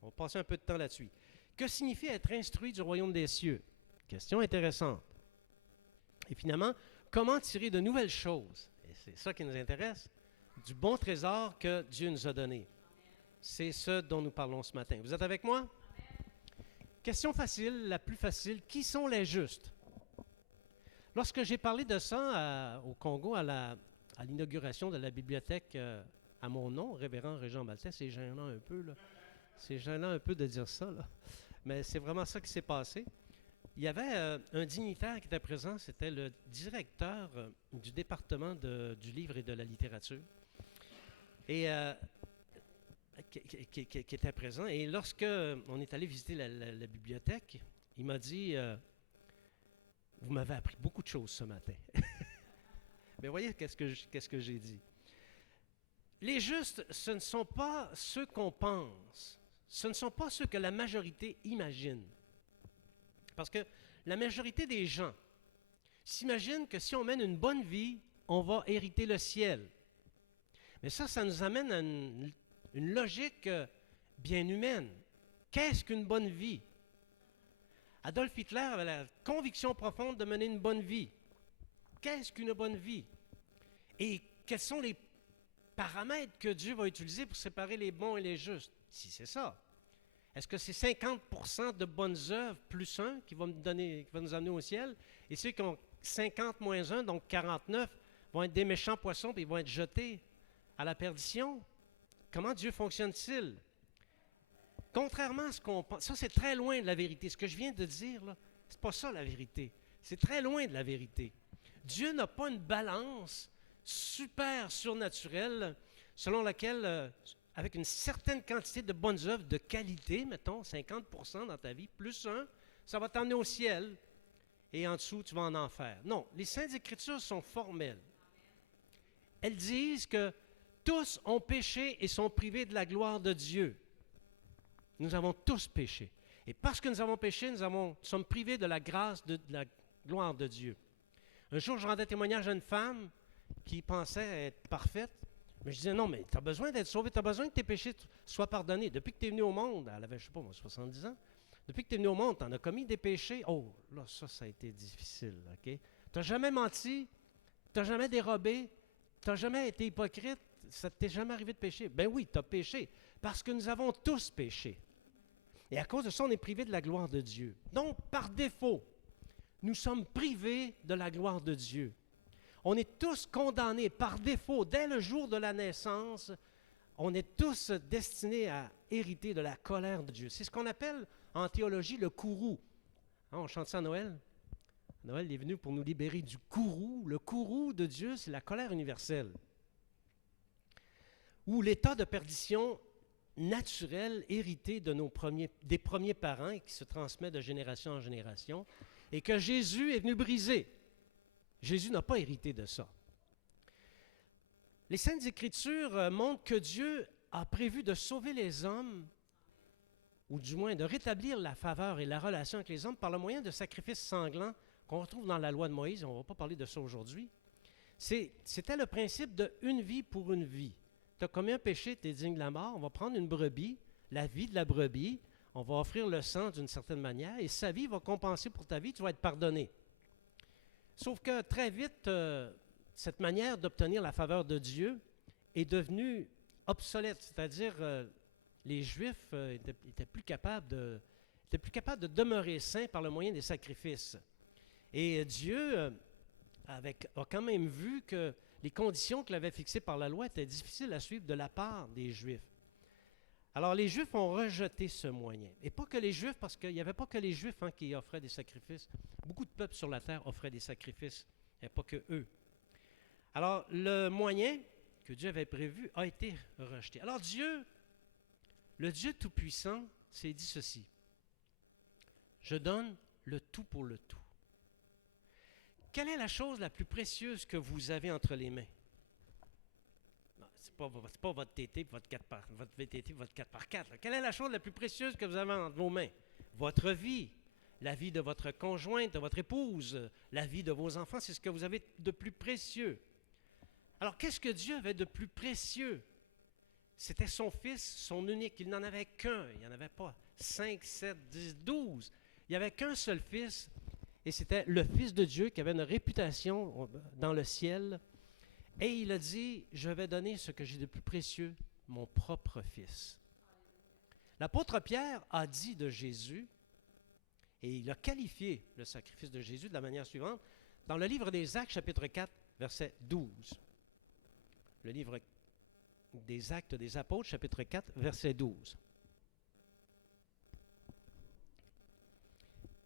On va passer un peu de temps là-dessus. Que signifie être instruit du royaume des cieux? Question intéressante. Et finalement, comment tirer de nouvelles choses? Et c'est ça qui nous intéresse, du bon trésor que Dieu nous a donné. C'est ce dont nous parlons ce matin. Vous êtes avec moi? Question facile, la plus facile. Qui sont les justes? Lorsque j'ai parlé de ça au Congo, à l'inauguration de la bibliothèque à mon nom, révérend Régent Baltet, c'est gênant un peu, là. C'est gênant un peu de dire ça, là. Mais c'est vraiment ça qui s'est passé. Il y avait un dignitaire qui était présent, c'était le directeur du département du livre et de la littérature, et qui était présent. Et lorsque on est allé visiter la bibliothèque, il m'a dit vous m'avez appris beaucoup de choses ce matin. Mais voyez qu'est-ce que j'ai dit. Les justes, ce ne sont pas ceux qu'on pense. Ce ne sont pas ceux que la majorité imagine. Parce que la majorité des gens s'imaginent que si on mène une bonne vie, on va hériter le ciel. Mais ça nous amène à une logique bien humaine. Qu'est-ce qu'une bonne vie? Adolf Hitler avait la conviction profonde de mener une bonne vie. Qu'est-ce qu'une bonne vie? Et quels sont les paramètres que Dieu va utiliser pour séparer les bons et les justes? Si c'est ça. Est-ce que c'est 50% de bonnes œuvres plus 1 qui va nous amener au ciel? Et ceux qui ont 50 moins 1, donc 49, vont être des méchants poissons et ils vont être jetés à la perdition? Comment Dieu fonctionne-t-il? Contrairement à ce qu'on pense, ça c'est très loin de la vérité. Ce que je viens de dire, là, c'est pas ça la vérité. C'est très loin de la vérité. Dieu n'a pas une balance super surnaturelle selon laquelle, avec une certaine quantité de bonnes œuvres de qualité, mettons 50% dans ta vie, plus 1, ça va t'emmener au ciel et en dessous, tu vas en enfer. Non, les Saintes Écritures sont formelles. Elles disent que tous ont péché et sont privés de la gloire de Dieu. Nous avons tous péché. Et parce que nous avons péché, nous sommes privés de la grâce, de la gloire de Dieu. Un jour, je rendais témoignage à une femme qui pensait être parfaite. Mais je disais, non, mais tu as besoin d'être sauvé, tu as besoin que tes péchés soient pardonnés. Depuis que tu es venu au monde, elle avait, je ne sais pas, moi, 70 ans, depuis que tu es venu au monde, tu en as commis des péchés. Oh, là, ça a été difficile, OK? Tu n'as jamais menti, tu n'as jamais dérobé, tu n'as jamais été hypocrite, ça ne t'est jamais arrivé de pécher. Ben oui, tu as péché, parce que nous avons tous péché. Et à cause de ça, on est privé de la gloire de Dieu. Donc, par défaut, nous sommes privés de la gloire de Dieu. On est tous condamnés par défaut. Dès le jour de la naissance, on est tous destinés à hériter de la colère de Dieu. C'est ce qu'on appelle en théologie le courroux. Hein, on chante ça à Noël. Noël il est venu pour nous libérer du courroux. Le courroux de Dieu, c'est la colère universelle. Ou l'état de perdition naturel hérité des premiers parents et qui se transmet de génération en génération et que Jésus est venu briser. Jésus n'a pas hérité de ça. Les Saintes Écritures montrent que Dieu a prévu de sauver les hommes, ou du moins de rétablir la faveur et la relation avec les hommes par le moyen de sacrifices sanglants qu'on retrouve dans la loi de Moïse. On ne va pas parler de ça aujourd'hui. C'était le principe de une vie pour une vie. Tu as commis un péché, tu es digne de la mort, on va prendre une brebis, la vie de la brebis, on va offrir le sang d'une certaine manière et sa vie va compenser pour ta vie, tu vas être pardonné. Sauf que très vite, cette manière d'obtenir la faveur de Dieu est devenue obsolète, c'est-à-dire les Juifs étaient plus capables de demeurer saints par le moyen des sacrifices. Et Dieu a quand même vu que les conditions qu'il avait fixées par la loi étaient difficiles à suivre de la part des Juifs. Alors les Juifs ont rejeté ce moyen. Et pas que les Juifs, parce qu'il n'y avait pas que les Juifs qui offraient des sacrifices. Beaucoup de peuples sur la terre offraient des sacrifices, et pas que eux. Alors le moyen que Dieu avait prévu a été rejeté. Alors Dieu, le Dieu Tout-Puissant, s'est dit ceci: je donne le tout pour le tout. Quelle est la chose la plus précieuse que vous avez entre les mains? Ce n'est pas votre TT, votre VTT, votre 4x4. Quelle est la chose la plus précieuse que vous avez entre vos mains? Votre vie, la vie de votre conjointe, de votre épouse, la vie de vos enfants, c'est ce que vous avez de plus précieux. Alors, qu'est-ce que Dieu avait de plus précieux? C'était son Fils, son unique. Il n'en avait qu'un. Il n'y en avait pas 5, 7, 10, 12. Il n'y avait qu'un seul Fils, et c'était le Fils de Dieu qui avait une réputation dans le ciel. Et il a dit, je vais donner ce que j'ai de plus précieux, mon propre Fils. L'apôtre Pierre a dit de Jésus, et il a qualifié le sacrifice de Jésus de la manière suivante, dans le livre des Actes, chapitre 4, verset 12. Le livre des Actes des Apôtres, chapitre 4, verset 12.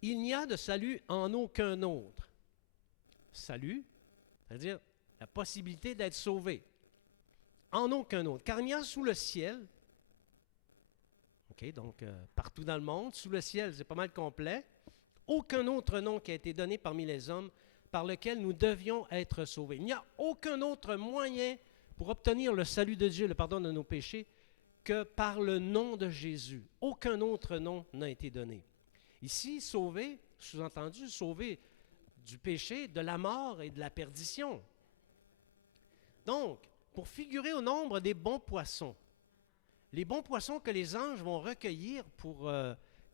Il n'y a de salut en aucun autre. Salut, c'est-à-dire la possibilité d'être sauvé. En aucun autre. Car il n'y a sous le ciel, donc partout dans le monde, sous le ciel, c'est pas mal complet, aucun autre nom qui a été donné parmi les hommes par lequel nous devions être sauvés. Il n'y a aucun autre moyen pour obtenir le salut de Dieu, le pardon de nos péchés, que par le nom de Jésus. Aucun autre nom n'a été donné. Ici, sauvé, sous-entendu, sauvé du péché, de la mort et de la perdition. Donc, pour figurer au nombre des bons poissons, les bons poissons que les anges vont recueillir pour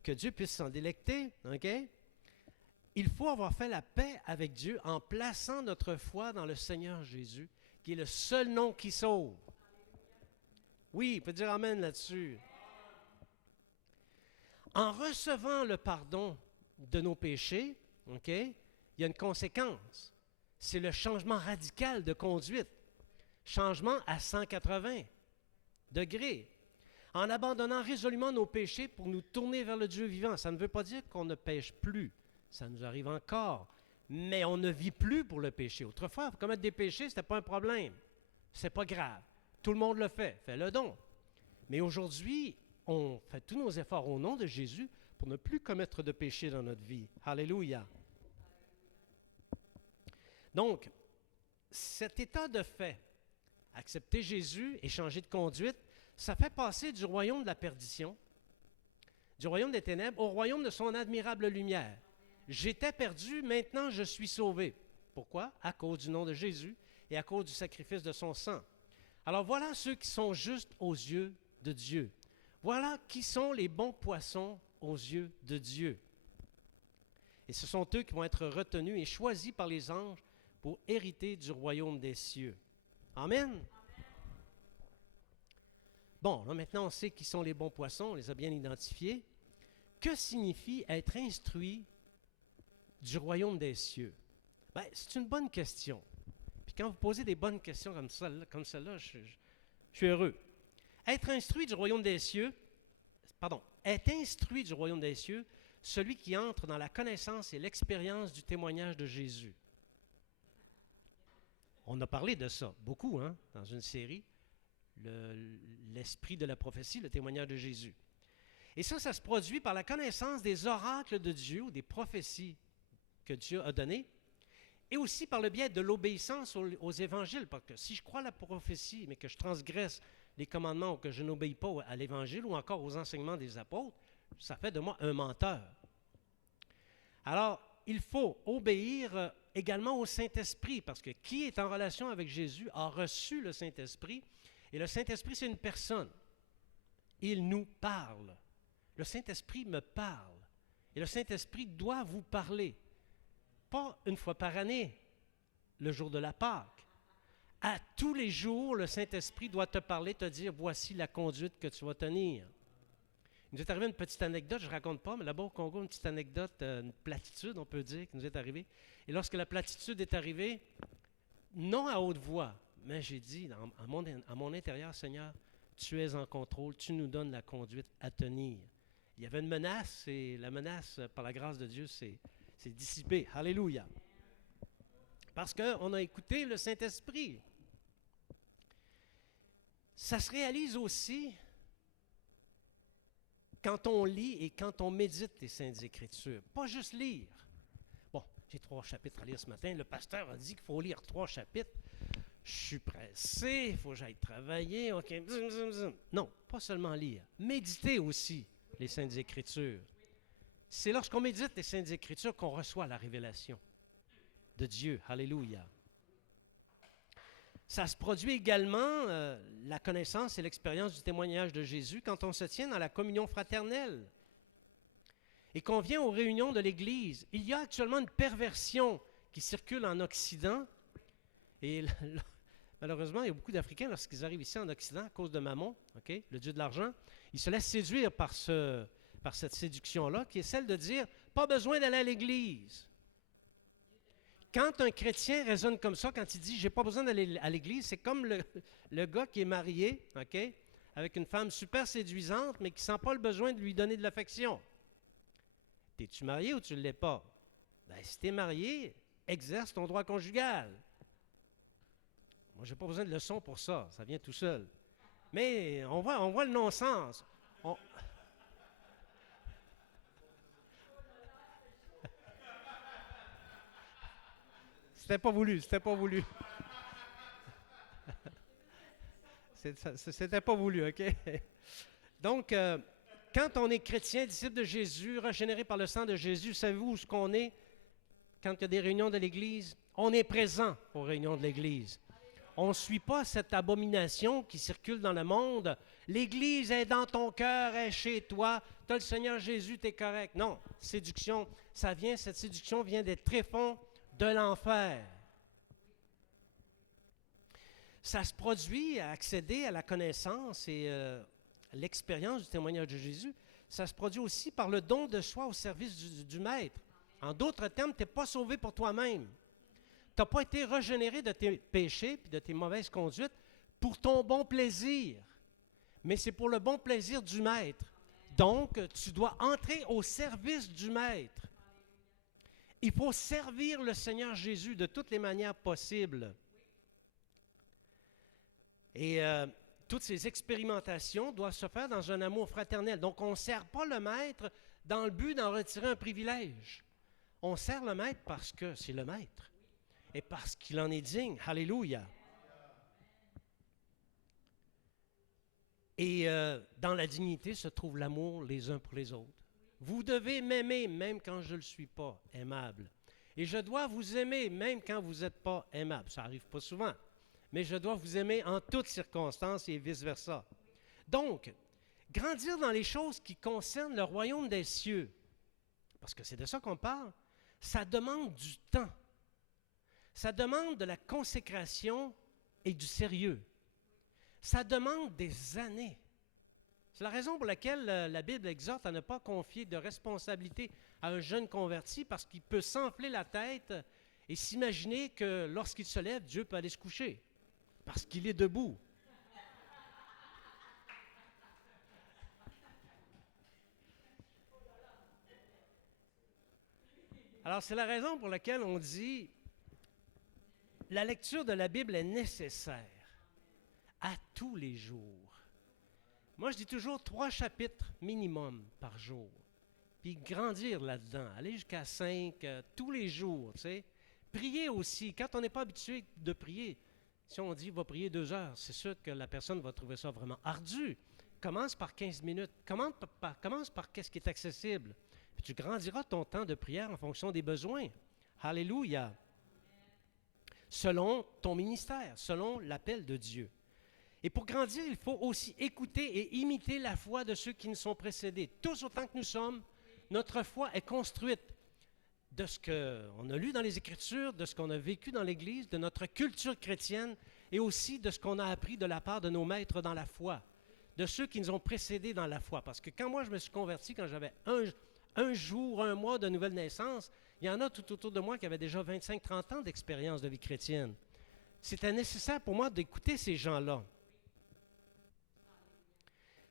que Dieu puisse s'en délecter, il faut avoir fait la paix avec Dieu en plaçant notre foi dans le Seigneur Jésus, qui est le seul nom qui sauve. Oui, il peut dire amen là-dessus. En recevant le pardon de nos péchés, il y a une conséquence. C'est le changement radical de conduite. Changement à 180 degrés. En abandonnant résolument nos péchés pour nous tourner vers le Dieu vivant. Ça ne veut pas dire qu'on ne pêche plus. Ça nous arrive encore. Mais on ne vit plus pour le péché. Autrefois, commettre des péchés, ce n'était pas un problème. Ce n'est pas grave. Tout le monde le fait. Fais-le donc. Mais aujourd'hui, on fait tous nos efforts au nom de Jésus pour ne plus commettre de péché dans notre vie. Alléluia. Donc, cet état de fait, accepter Jésus et changer de conduite, ça fait passer du royaume de la perdition, du royaume des ténèbres, au royaume de son admirable lumière. J'étais perdu, maintenant je suis sauvé. Pourquoi? À cause du nom de Jésus et à cause du sacrifice de son sang. Alors voilà ceux qui sont justes aux yeux de Dieu. Voilà qui sont les bons poissons aux yeux de Dieu. Et ce sont eux qui vont être retenus et choisis par les anges pour hériter du royaume des cieux. Amen. Bon, là maintenant on sait qui sont les bons poissons, on les a bien identifiés. Que signifie être instruit du royaume des cieux? Bien, c'est une bonne question. Puis quand vous posez des bonnes questions comme celle-là, je suis heureux. Être instruit du royaume des cieux, est instruit du royaume des cieux celui qui entre dans la connaissance et l'expérience du témoignage de Jésus. On a parlé de ça beaucoup, dans une série, l'esprit de la prophétie, le témoignage de Jésus. Et ça se produit par la connaissance des oracles de Dieu ou des prophéties que Dieu a données, et aussi par le biais de l'obéissance aux évangiles. Parce que si je crois à la prophétie, mais que je transgresse les commandements ou que je n'obéis pas à l'évangile ou encore aux enseignements des apôtres, ça fait de moi un menteur. Alors, il faut obéir également au Saint-Esprit, parce que qui est en relation avec Jésus a reçu le Saint-Esprit, et le Saint-Esprit, c'est une personne. Il nous parle. Le Saint-Esprit me parle. Et le Saint-Esprit doit vous parler. Pas une fois par année, le jour de la Pâque. À tous les jours, le Saint-Esprit doit te parler, te dire, voici la conduite que tu vas tenir. Il nous est arrivé une petite anecdote, je ne raconte pas, mais là-bas au Congo, une petite anecdote, une platitude, on peut dire, qui nous est arrivée. Et lorsque la platitude est arrivée, non à haute voix, mais j'ai dit à mon intérieur, Seigneur, tu es en contrôle, tu nous donnes la conduite à tenir. Il y avait une menace, et la menace, par la grâce de Dieu, s'est dissipée. Alléluia. Parce qu'on a écouté le Saint-Esprit. Ça se réalise aussi quand on lit et quand on médite les Saintes Écritures. Pas juste lire. Bon, j'ai 3 chapitres à lire ce matin. Le pasteur a dit qu'il faut lire 3 chapitres. Je suis pressé, il faut que j'aille travailler. OK. Non, pas seulement lire. Méditer aussi les Saintes Écritures. C'est lorsqu'on médite les Saintes Écritures qu'on reçoit la révélation de Dieu. Alléluia. Ça se produit également, la connaissance et l'expérience du témoignage de Jésus quand on se tient dans la communion fraternelle et qu'on vient aux réunions de l'Église. Il y a actuellement une perversion qui circule en Occident et malheureusement, il y a beaucoup d'Africains, lorsqu'ils arrivent ici en Occident à cause de Mammon, okay, le dieu de l'argent, ils se laissent séduire par cette séduction-là qui est celle de dire « pas besoin d'aller à l'Église ». Quand un chrétien raisonne comme ça, quand il dit « j'ai pas besoin d'aller à l'église », c'est comme le gars qui est marié, okay, avec une femme super séduisante, mais qui ne sent pas le besoin de lui donner de l'affection. T'es-tu marié ou tu ne l'es pas? Ben, si tu es marié, exerce ton droit conjugal. Moi, je n'ai pas besoin de leçons pour ça, ça vient tout seul. Mais on voit le non-sens. C'était pas voulu. C'était pas voulu, OK? Donc, quand on est chrétien, disciple de Jésus, régénéré par le sang de Jésus, savez-vous où ce qu'on est quand il y a des réunions de l'Église? On est présent aux réunions de l'Église. On ne suit pas cette abomination qui circule dans le monde. L'Église est dans ton cœur, est chez toi. Tu as le Seigneur Jésus, tu es correct. Non, séduction, cette séduction vient des tréfonds de l'enfer. Ça se produit à accéder à la connaissance et l'expérience du témoignage de Jésus. Ça se produit aussi par le don de soi au service du Maître. En d'autres termes, tu n'es pas sauvé pour toi-même. Tu n'as pas été régénéré de tes péchés et de tes mauvaises conduites pour ton bon plaisir, mais c'est pour le bon plaisir du Maître. Donc, tu dois entrer au service du Maître. Il faut servir le Seigneur Jésus de toutes les manières possibles. Et toutes ces expérimentations doivent se faire dans un amour fraternel. Donc, on ne sert pas le Maître dans le but d'en retirer un privilège. On sert le Maître parce que c'est le Maître et parce qu'il en est digne. Alléluia. Et dans la dignité se trouve l'amour les uns pour les autres. Vous devez m'aimer même quand je ne le suis pas aimable. Et je dois vous aimer même quand vous n'êtes pas aimable. Ça n'arrive pas souvent. Mais je dois vous aimer en toutes circonstances et vice-versa. Donc, grandir dans les choses qui concernent le royaume des cieux, parce que c'est de ça qu'on parle, ça demande du temps. Ça demande de la consécration et du sérieux. Ça demande des années. C'est la raison pour laquelle la Bible exhorte à ne pas confier de responsabilité à un jeune converti parce qu'il peut s'enfler la tête et s'imaginer que lorsqu'il se lève, Dieu peut aller se coucher parce qu'il est debout. Alors, c'est la raison pour laquelle on dit la lecture de la Bible est nécessaire à tous les jours. Moi, je dis toujours 3 chapitres minimum par jour. Puis grandir là-dedans, aller jusqu'à 5 tous les jours, tu sais. Prier aussi. Quand on n'est pas habitué de prier, si on dit « va prier 2 heures », c'est sûr que la personne va trouver ça vraiment ardu. Commence par 15 minutes. Commence par qu'est-ce qui est accessible. Puis tu grandiras ton temps de prière en fonction des besoins. Alléluia. Selon ton ministère, selon l'appel de Dieu. Et pour grandir, il faut aussi écouter et imiter la foi de ceux qui nous sont précédés. Tous autant que nous sommes, notre foi est construite de ce qu'on a lu dans les Écritures, de ce qu'on a vécu dans l'Église, de notre culture chrétienne et aussi de ce qu'on a appris de la part de nos maîtres dans la foi. de ceux qui nous ont précédés dans la foi. Parce que quand moi je me suis converti, quand j'avais un jour, un mois de nouvelle naissance, il y en a tout autour de moi qui avaient déjà 25-30 ans d'expérience de vie chrétienne. C'était nécessaire pour moi d'écouter ces gens-là.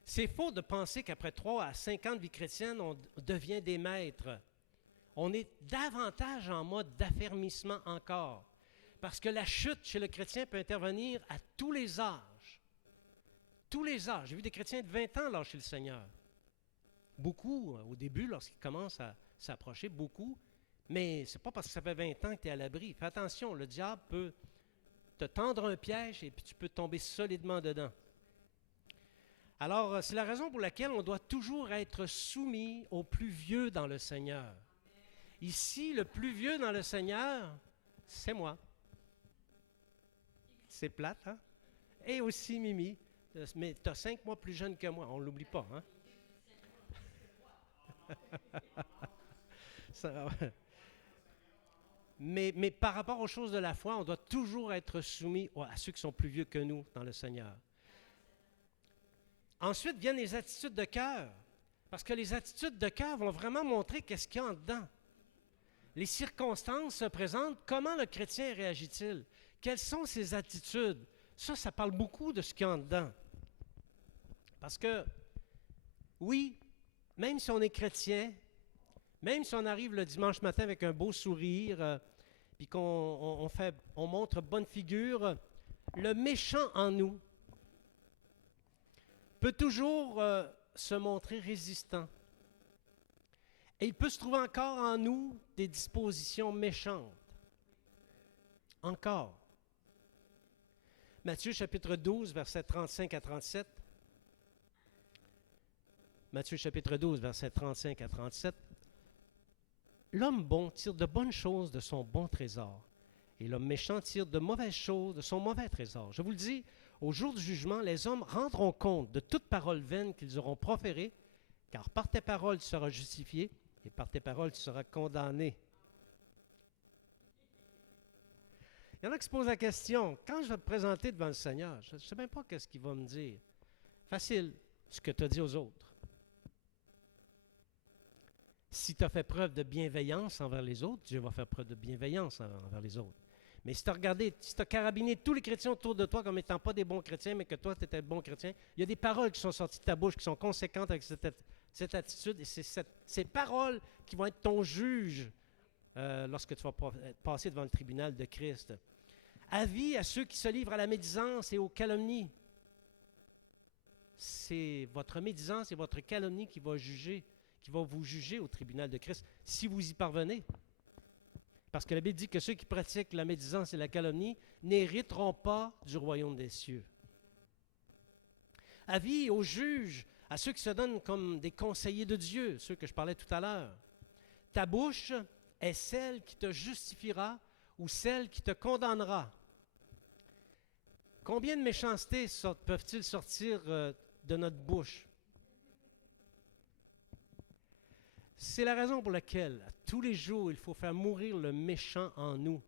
C'est faux de penser qu'après 3 à 5 ans de vie chrétienne, on devient des maîtres. On est davantage en mode d'affermissement encore. Parce que la chute chez le chrétien peut intervenir à tous les âges. Tous les âges. J'ai vu des chrétiens de 20 ans lâcher le Seigneur. Beaucoup, au début, lorsqu'ils commencent à s'approcher, beaucoup. Mais ce n'est pas parce que ça fait 20 ans que tu es à l'abri. Fais attention, le diable peut te tendre un piège et puis tu peux tomber solidement dedans. Alors, c'est la raison pour laquelle on doit toujours être soumis au plus vieux dans le Seigneur. Ici, le plus vieux dans le Seigneur, c'est moi. C'est plate, hein? Et aussi Mimi. Mais tu as 5 mois plus jeune que moi, on ne l'oublie pas, hein? Mais par rapport aux choses de la foi, on doit toujours être soumis à ceux qui sont plus vieux que nous dans le Seigneur. Ensuite viennent les attitudes de cœur, parce que les attitudes de cœur vont vraiment montrer qu'est-ce qu'il y a en dedans. Les circonstances se présentent, comment le chrétien réagit-il? Quelles sont ses attitudes? Ça parle beaucoup de ce qu'il y a en dedans. Parce que, oui, même si on est chrétien, même si on arrive le dimanche matin avec un beau sourire, puis qu'on montre bonne figure, le méchant en nous peut toujours se montrer résistant. Et il peut se trouver encore en nous des dispositions méchantes. Encore. Matthieu chapitre 12, versets 35 à 37. Matthieu chapitre 12, versets 35 à 37. L'homme bon tire de bonnes choses de son bon trésor, et l'homme méchant tire de mauvaises choses de son mauvais trésor. Je vous le dis, au jour du jugement, les hommes rendront compte de toute parole vaine qu'ils auront proférée, car par tes paroles tu seras justifié, et par tes paroles tu seras condamné. Il y en a qui se posent la question, quand je vais me présenter devant le Seigneur, je ne sais même pas qu'est-ce qu'il va me dire. Facile, ce que tu as dit aux autres. Si tu as fait preuve de bienveillance envers les autres, Dieu va faire preuve de bienveillance envers les autres. Mais si tu as carabiné tous les chrétiens autour de toi comme étant pas des bons chrétiens, mais que toi, tu étais un bon chrétien, il y a des paroles qui sont sorties de ta bouche qui sont conséquentes avec cette attitude, et c'est ces paroles qui vont être ton juge lorsque tu vas passer devant le tribunal de Christ. Avis à ceux qui se livrent à la médisance et aux calomnies. C'est votre médisance et votre calomnie qui va vous juger au tribunal de Christ, si vous y parvenez. Parce que la Bible dit que ceux qui pratiquent la médisance et la calomnie n'hériteront pas du royaume des cieux. Avis aux juges, à ceux qui se donnent comme des conseillers de Dieu, ceux que je parlais tout à l'heure. Ta bouche est celle qui te justifiera ou celle qui te condamnera. Combien de méchancetés peuvent-ils sortir de notre bouche? C'est la raison pour laquelle, tous les jours, il faut faire mourir le méchant en nous.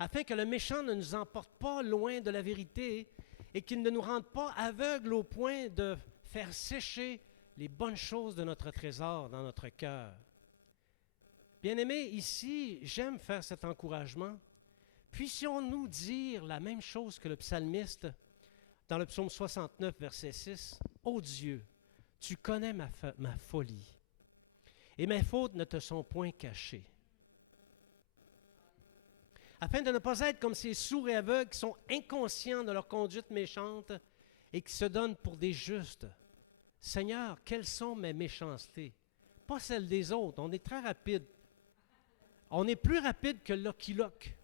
Afin que le méchant ne nous emporte pas loin de la vérité et qu'il ne nous rende pas aveugles au point de faire sécher les bonnes choses de notre trésor dans notre cœur. Bien-aimés, ici, j'aime faire cet encouragement. Puissions-nous dire la même chose que le psalmiste dans le psaume 69, verset 6. « Ô Dieu, tu connais ma folie, et mes fautes ne te sont point cachées. » Afin de ne pas être comme ces sourds et aveugles qui sont inconscients de leur conduite méchante et qui se donnent pour des justes. Seigneur, quelles sont mes méchancetés? Pas celles des autres. On est très rapide. On est plus rapide que Lucky Luke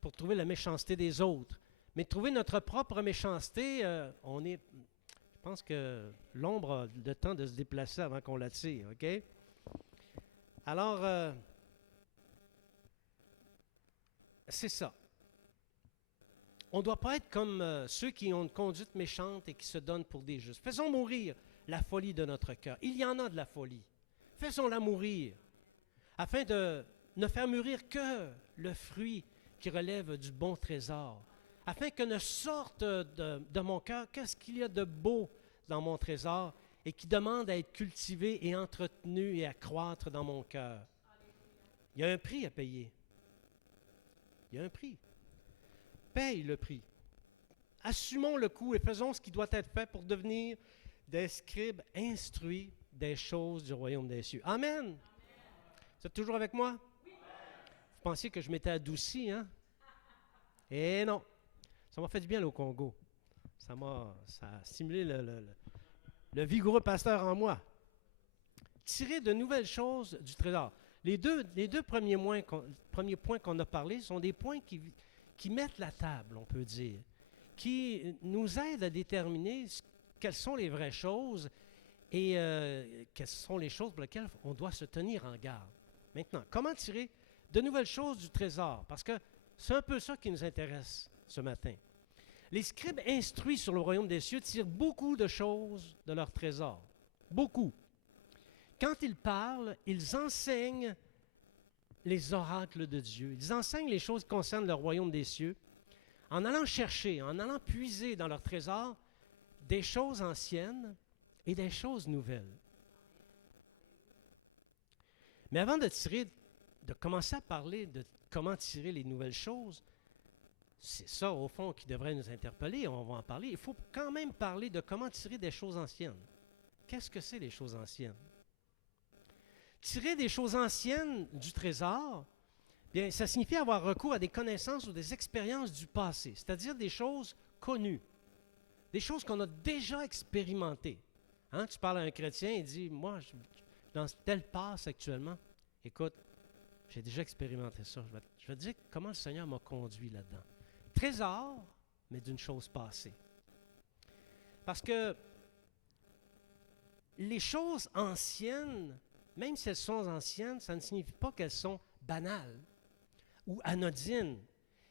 pour trouver la méchanceté des autres. Mais trouver notre propre méchanceté, je pense que l'ombre a le temps de se déplacer avant qu'on la tire, OK? Alors, c'est ça. On ne doit pas être comme ceux qui ont une conduite méchante et qui se donnent pour des justes. Faisons mourir la folie de notre cœur. Il y en a de la folie. Faisons-la mourir, afin de ne faire mûrir que le fruit qui relève du bon trésor, afin que ne sorte de mon cœur qu'est-ce qu'il y a de beau dans mon trésor et qui demande à être cultivé et entretenu et à croître dans mon cœur. Il y a un prix à payer. Il y a un prix. Paye le prix. Assumons le coût et faisons ce qui doit être fait pour devenir des scribes instruits des choses du royaume des cieux. Amen. Vous êtes toujours avec moi? Oui. Vous pensiez que je m'étais adouci, hein? Eh non. Ça m'a fait du bien au Congo. Ça a stimulé le vigoureux pasteur en moi. Tirer de nouvelles choses du trésor. Les deux premiers points qu'on a parlé sont des points qui mettent la table, on peut dire, qui nous aident à déterminer quelles sont les vraies choses et quelles sont les choses pour lesquelles on doit se tenir en garde. Maintenant, comment tirer de nouvelles choses du trésor? Parce que c'est un peu ça qui nous intéresse ce matin. Les scribes instruits sur le royaume des cieux tirent beaucoup de choses de leur trésor. Beaucoup. Quand ils parlent, ils enseignent les oracles de Dieu. Ils enseignent les choses qui concernent le royaume des cieux en allant chercher, en allant puiser dans leur trésor des choses anciennes et des choses nouvelles. Mais avant de commencer à parler de comment tirer les nouvelles choses, c'est ça, au fond, qui devrait nous interpeller, on va en parler. Il faut quand même parler de comment tirer des choses anciennes. Qu'est-ce que c'est les choses anciennes? Tirer des choses anciennes du trésor, bien, ça signifie avoir recours à des connaissances ou des expériences du passé, c'est-à-dire des choses connues, des choses qu'on a déjà expérimentées. Hein? Tu parles à un chrétien, il dit, moi, dans telle passe actuellement, écoute, j'ai déjà expérimenté ça. Je vais te dire comment le Seigneur m'a conduit là-dedans. Trésor, mais d'une chose passée. Parce que les choses anciennes, même si elles sont anciennes, ça ne signifie pas qu'elles sont banales ou anodines.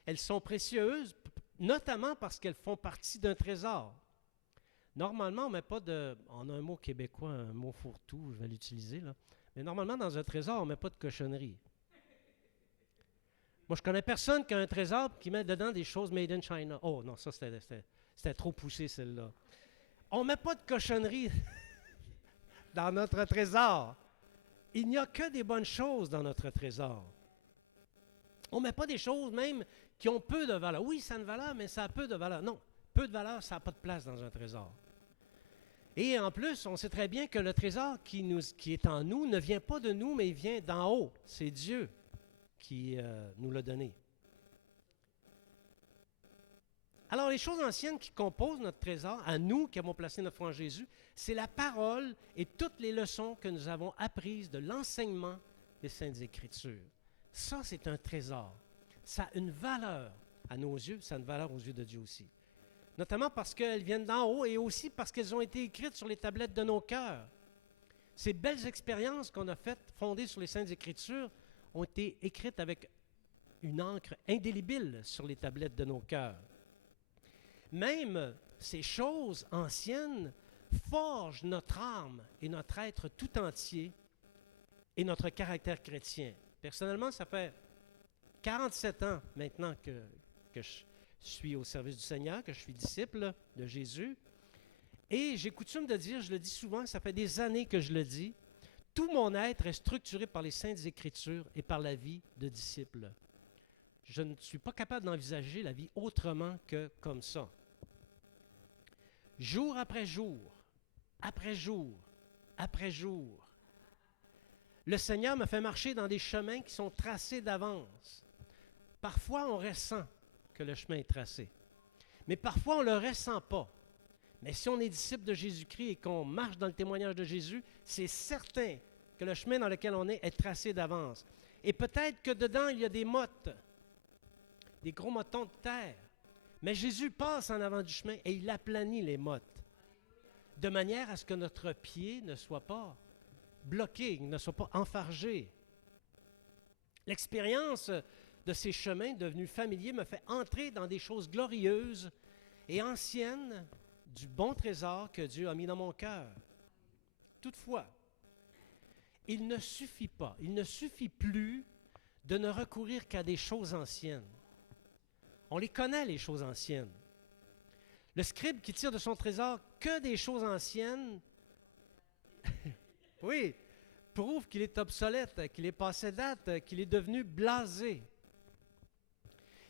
Elles sont précieuses, notamment parce qu'elles font partie d'un trésor. Normalement, on met pas de... On a un mot québécois, un mot fourre-tout, je vais l'utiliser, là. Mais normalement, dans un trésor, on ne met pas de cochonnerie. Moi, je connais personne qui a un trésor qui met dedans des choses made in China. Oh non, ça, c'était trop poussé, celle-là. On ne met pas de cochonnerie dans notre trésor. Il n'y a que des bonnes choses dans notre trésor. On ne met pas des choses même qui ont peu de valeur. Oui, ça a une valeur, mais ça a peu de valeur. Non, peu de valeur, ça n'a pas de place dans un trésor. Et en plus, on sait très bien que le trésor qui est en nous ne vient pas de nous, mais il vient d'en haut. C'est Dieu qui nous l'a donné. Alors, les choses anciennes qui composent notre trésor, à nous qui avons placé notre foi en Jésus, c'est la parole et toutes les leçons que nous avons apprises de l'enseignement des Saintes Écritures. Ça, c'est un trésor. Ça a une valeur à nos yeux, ça a une valeur aux yeux de Dieu aussi. Notamment parce qu'elles viennent d'en haut et aussi parce qu'elles ont été écrites sur les tablettes de nos cœurs. Ces belles expériences qu'on a faites, fondées sur les Saintes Écritures, ont été écrites avec une encre indélébile sur les tablettes de nos cœurs. Même ces choses anciennes forgent notre âme et notre être tout entier et notre caractère chrétien. Personnellement, ça fait 47 ans maintenant que je suis au service du Seigneur, que je suis disciple de Jésus. Et j'ai coutume de dire, je le dis souvent, ça fait des années que je le dis, tout mon être est structuré par les Saintes Écritures et par la vie de disciple. Je ne suis pas capable d'envisager la vie autrement que comme ça. Jour après jour, après jour, après jour, le Seigneur me fait marcher dans des chemins qui sont tracés d'avance. Parfois, on ressent que le chemin est tracé, mais parfois, on ne le ressent pas. Mais si on est disciple de Jésus-Christ et qu'on marche dans le témoignage de Jésus, c'est certain que le chemin dans lequel on est tracé d'avance. Et peut-être que dedans, il y a des mottes, des gros mottons de terre. Mais Jésus passe en avant du chemin et il aplanit les mottes, de manière à ce que notre pied ne soit pas bloqué, ne soit pas enfargé. L'expérience de ces chemins devenus familiers me fait entrer dans des choses glorieuses et anciennes du bon trésor que Dieu a mis dans mon cœur. Toutefois, il ne suffit plus de ne recourir qu'à des choses anciennes. On les connaît, les choses anciennes. Le scribe qui tire de son trésor que des choses anciennes, oui, prouve qu'il est obsolète, qu'il est passé date, qu'il est devenu blasé.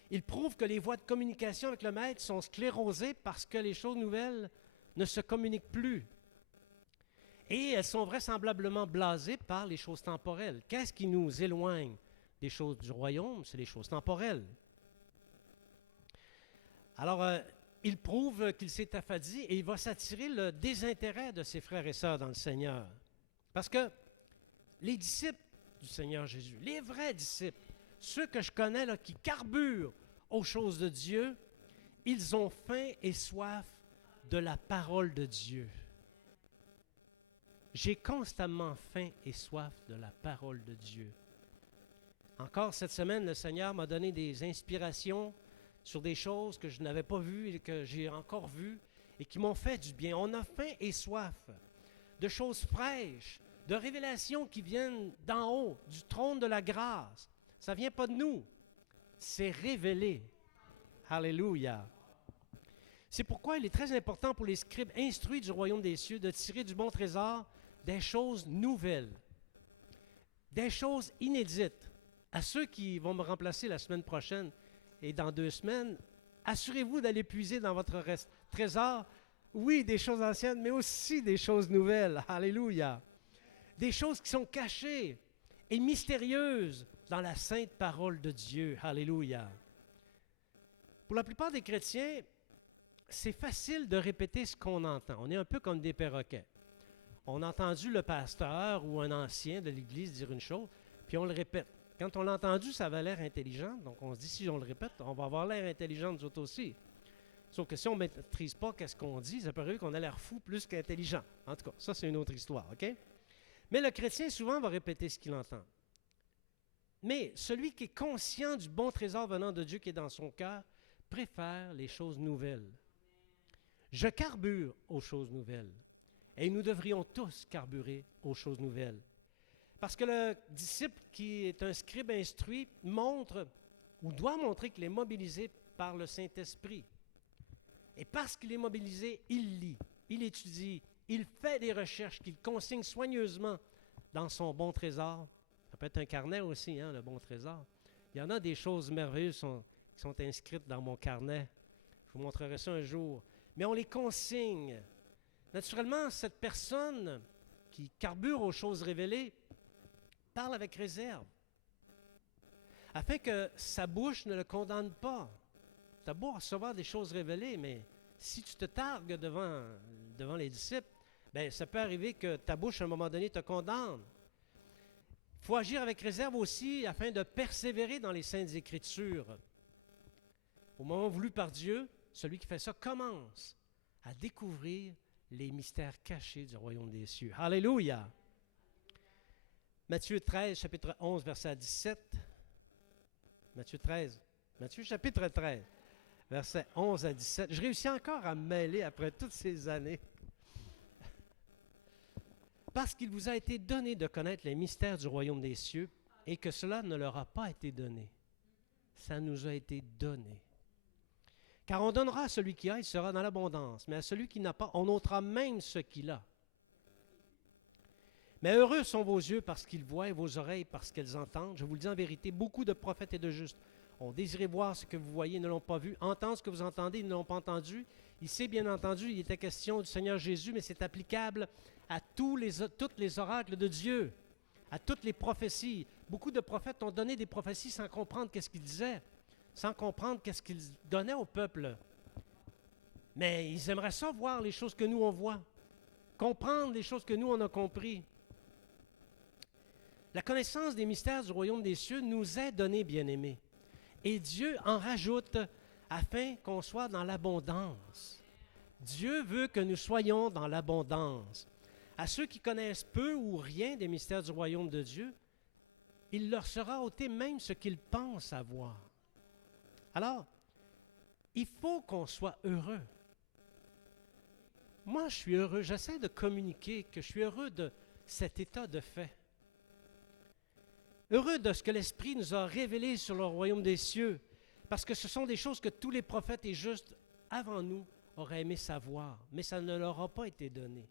Il prouve que les voies de communication avec le maître sont sclérosées parce que les choses nouvelles ne se communiquent plus. Et elles sont vraisemblablement blasées par les choses temporelles. Qu'est-ce qui nous éloigne des choses du royaume? C'est les choses temporelles. Alors, il prouve qu'il s'est affadi et il va s'attirer le désintérêt de ses frères et sœurs dans le Seigneur. Parce que les disciples du Seigneur Jésus, les vrais disciples, ceux que je connais là, qui carburent aux choses de Dieu, ils ont faim et soif de la parole de Dieu. J'ai constamment faim et soif de la parole de Dieu. Encore cette semaine, le Seigneur m'a donné des inspirations sur des choses que je n'avais pas vues et que j'ai encore vues et qui m'ont fait du bien. On a faim et soif de choses fraîches, de révélations qui viennent d'en haut, du trône de la grâce. Ça ne vient pas de nous, c'est révélé. Alléluia. C'est pourquoi il est très important pour les scribes instruits du royaume des cieux de tirer du bon trésor des choses nouvelles, des choses inédites. À ceux qui vont me remplacer la semaine prochaine et dans 2 semaines, assurez-vous d'aller puiser dans votre trésor, oui, des choses anciennes, mais aussi des choses nouvelles. Alléluia. Des choses qui sont cachées et mystérieuses dans la sainte parole de Dieu. Alléluia. Pour la plupart des chrétiens, c'est facile de répéter ce qu'on entend. On est un peu comme des perroquets. On a entendu le pasteur ou un ancien de l'Église dire une chose, puis on le répète. Quand on l'a entendu, ça avait l'air intelligent, donc on se dit, si on le répète, on va avoir l'air intelligent nous autres aussi. Sauf que si on ne maîtrise pas ce qu'on dit, ça peut arriver qu'on a l'air fou plus qu'intelligent. En tout cas, ça c'est une autre histoire, OK? Mais le chrétien, souvent, va répéter ce qu'il entend. Mais celui qui est conscient du bon trésor venant de Dieu qui est dans son cœur, préfère les choses nouvelles. Je carbure aux choses nouvelles. Et nous devrions tous carburer aux choses nouvelles. Parce que le disciple qui est un scribe instruit montre, ou doit montrer qu'il est mobilisé par le Saint-Esprit. Et parce qu'il est mobilisé, il lit, il étudie, il fait des recherches qu'il consigne soigneusement dans son bon trésor. Ça peut être un carnet aussi, le bon trésor. Il y en a des choses merveilleuses qui sont inscrites dans mon carnet. Je vous montrerai ça un jour. Mais on les consigne. Naturellement, cette personne qui carbure aux choses révélées parle avec réserve, afin que sa bouche ne le condamne pas. Tu as beau recevoir des choses révélées, mais si tu te targues devant les disciples, bien, ça peut arriver que ta bouche, à un moment donné, te condamne. Il faut agir avec réserve aussi afin de persévérer dans les Saintes Écritures. Au moment voulu par Dieu, celui qui fait ça commence à découvrir les mystères cachés du royaume des cieux. Alléluia! Matthieu 13, chapitre 11, verset 17. Matthieu chapitre 13, verset 11 à 17. Je réussis encore à me mêler après toutes ces années. Parce qu'il vous a été donné de connaître les mystères du royaume des cieux et que cela ne leur a pas été donné. Ça nous a été donné. Car on donnera à celui qui a, il sera dans l'abondance, mais à celui qui n'a pas, on ôtera même ce qu'il a. Mais heureux sont vos yeux parce qu'ils voient et vos oreilles parce qu'elles entendent. Je vous le dis en vérité, beaucoup de prophètes et de justes ont désiré voir ce que vous voyez et ne l'ont pas vu, entendre ce que vous entendez, ils ne l'ont pas entendu. Ici, bien entendu, il était question du Seigneur Jésus, mais c'est applicable à tous les oracles de Dieu, à toutes les prophéties. Beaucoup de prophètes ont donné des prophéties sans comprendre qu'est-ce qu'ils disaient, sans comprendre qu'est-ce qu'ils donnaient au peuple. Mais ils aimeraient ça voir les choses que nous on voit, comprendre les choses que nous on a compris. La connaissance des mystères du royaume des cieux nous est donnée, bien-aimés. Et Dieu en rajoute afin qu'on soit dans l'abondance. Dieu veut que nous soyons dans l'abondance. À ceux qui connaissent peu ou rien des mystères du royaume de Dieu, il leur sera ôté même ce qu'ils pensent avoir. Alors, il faut qu'on soit heureux. Moi, je suis heureux. J'essaie de communiquer que je suis heureux de cet état de fait. Heureux de ce que l'Esprit nous a révélé sur le royaume des cieux, Parce que ce sont des choses que tous les prophètes et justes avant nous auraient aimé savoir, mais ça ne leur a pas été donné.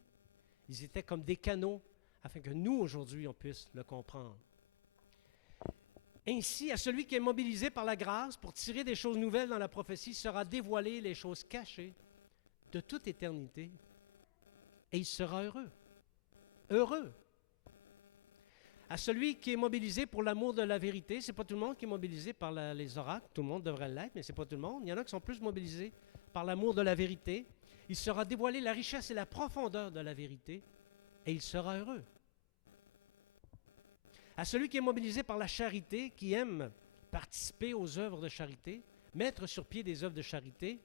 Ils étaient comme des canaux afin que nous, aujourd'hui, on puisse le comprendre. Ainsi, à celui qui est mobilisé par la grâce pour tirer des choses nouvelles dans la prophétie, sera dévoilé les choses cachées de toute éternité, et il sera heureux. Heureux. À celui qui est mobilisé pour l'amour de la vérité, ce n'est pas tout le monde qui est mobilisé par les oracles, tout le monde devrait l'être, mais ce n'est pas tout le monde. Il y en a qui sont plus mobilisés par l'amour de la vérité. Il sera dévoilé la richesse et la profondeur de la vérité, et il sera heureux. À celui qui est mobilisé par la charité, qui aime participer aux œuvres de charité, mettre sur pied des œuvres de charité,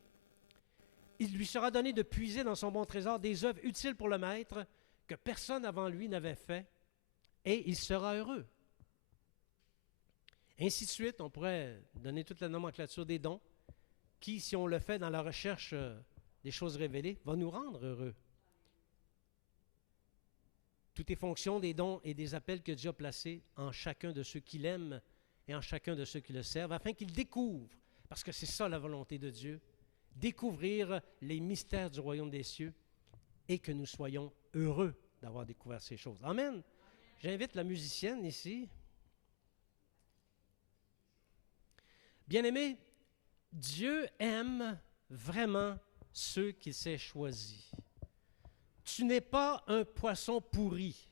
il lui sera donné de puiser dans son bon trésor des œuvres utiles pour le maître que personne avant lui n'avait fait, et il sera heureux. Ainsi de suite, on pourrait donner toute la nomenclature des dons, qui, si on le fait dans la recherche des choses révélées, va nous rendre heureux. Tout est fonction des dons et des appels que Dieu a placés en chacun de ceux qui l'aiment et en chacun de ceux qui le servent, afin qu'ils découvrent, parce que c'est ça la volonté de Dieu, découvrir les mystères du royaume des cieux et que nous soyons heureux d'avoir découvert ces choses. Amen. J'invite la musicienne ici. Bien-aimés, Dieu aime vraiment ceux qu'il s'est choisis. Tu n'es pas un poisson pourri.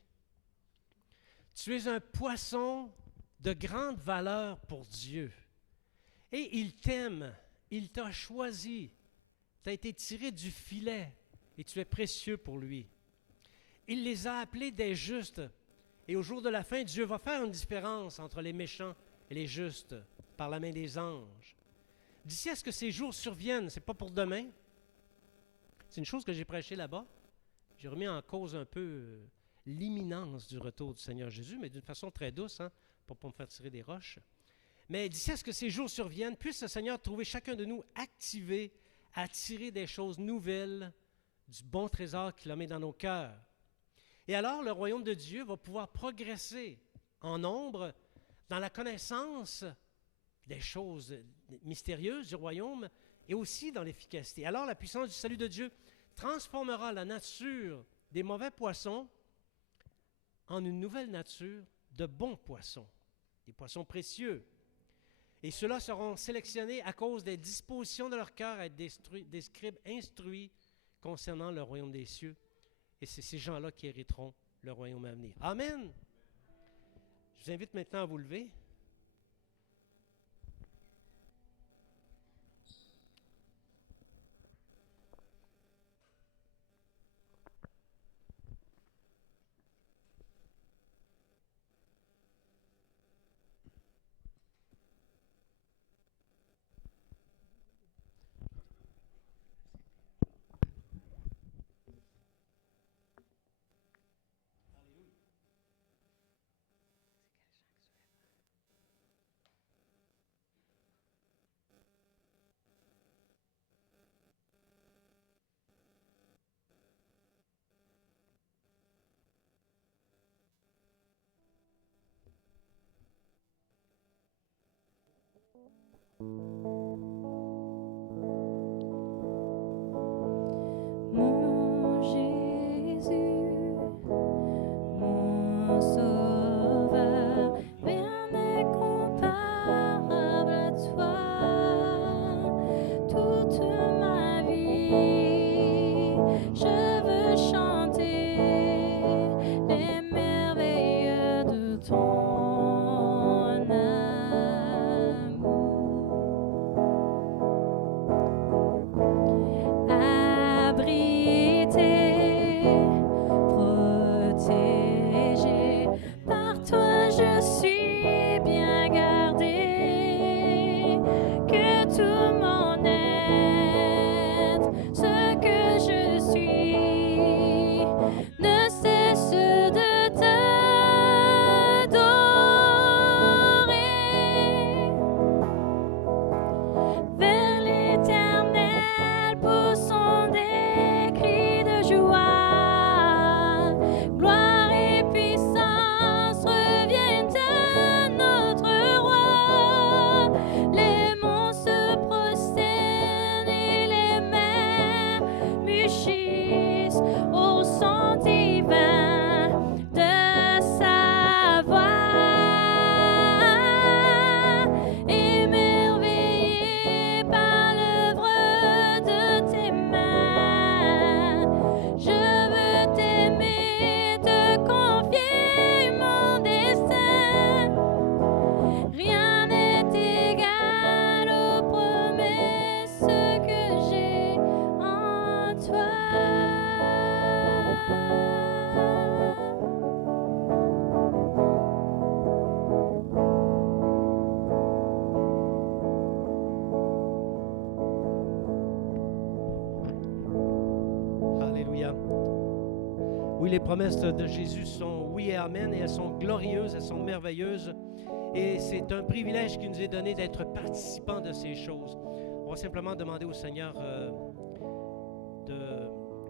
Tu es un poisson de grande valeur pour Dieu. Et il t'aime, il t'a choisi. Tu as été tiré du filet et tu es précieux pour lui. Il les a appelés des justes. Et au jour de la fin, Dieu va faire une différence entre les méchants et les justes par la main des anges. D'ici à ce que ces jours surviennent, ce n'est pas pour demain. C'est une chose que j'ai prêchée là-bas. J'ai remis en cause un peu l'imminence du retour du Seigneur Jésus, mais d'une façon très douce, pour ne pas me faire tirer des roches. Mais d'ici à ce que ces jours surviennent, puisse le Seigneur trouver chacun de nous activé à tirer des choses nouvelles du bon trésor qu'il a mis dans nos cœurs. Et alors, le royaume de Dieu va pouvoir progresser en nombre dans la connaissance des choses mystérieuses du royaume et aussi dans l'efficacité. Alors, la puissance du salut de Dieu transformera la nature des mauvais poissons en une nouvelle nature de bons poissons, des poissons précieux. Et ceux-là seront sélectionnés à cause des dispositions de leur cœur à être des scribes instruits concernant le royaume des cieux. Et c'est ces gens-là qui hériteront le royaume à venir. Amen! Je vous invite maintenant à vous lever. Mon Jésus, mon Sauveur, rien n'est comparable à toi. Toute ma vie, je veux chanter les merveilles de ton amour. Alléluia. Oui, les promesses de Jésus sont oui et amen, et elles sont glorieuses, elles sont merveilleuses. Et c'est un privilège qui nous est donné d'être participants de ces choses. On va simplement demander au Seigneur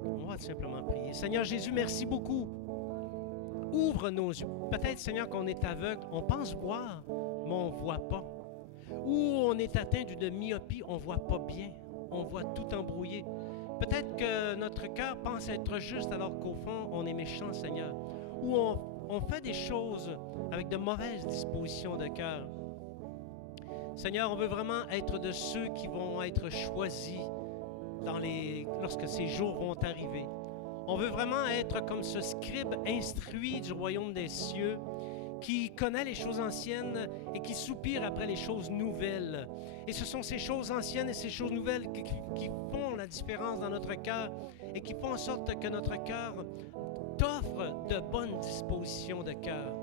On va simplement prier. Seigneur Jésus, merci beaucoup. Ouvre nos yeux. Peut-être, Seigneur, qu'on est aveugle. On pense voir, mais on ne voit pas. Ou on est atteint d'une myopie, on ne voit pas bien. On voit tout embrouillé. Peut-être que notre cœur pense être juste alors qu'au fond, on est méchant, Seigneur. Ou on fait des choses avec de mauvaises dispositions de cœur. Seigneur, on veut vraiment être de ceux qui vont être choisis lorsque ces jours vont arriver. On veut vraiment être comme ce scribe instruit du royaume des cieux qui connaît les choses anciennes et qui soupire après les choses nouvelles. Et ce sont ces choses anciennes et ces choses nouvelles qui font la différence dans notre cœur et qui font en sorte que notre cœur t'offre de bonnes dispositions de cœur.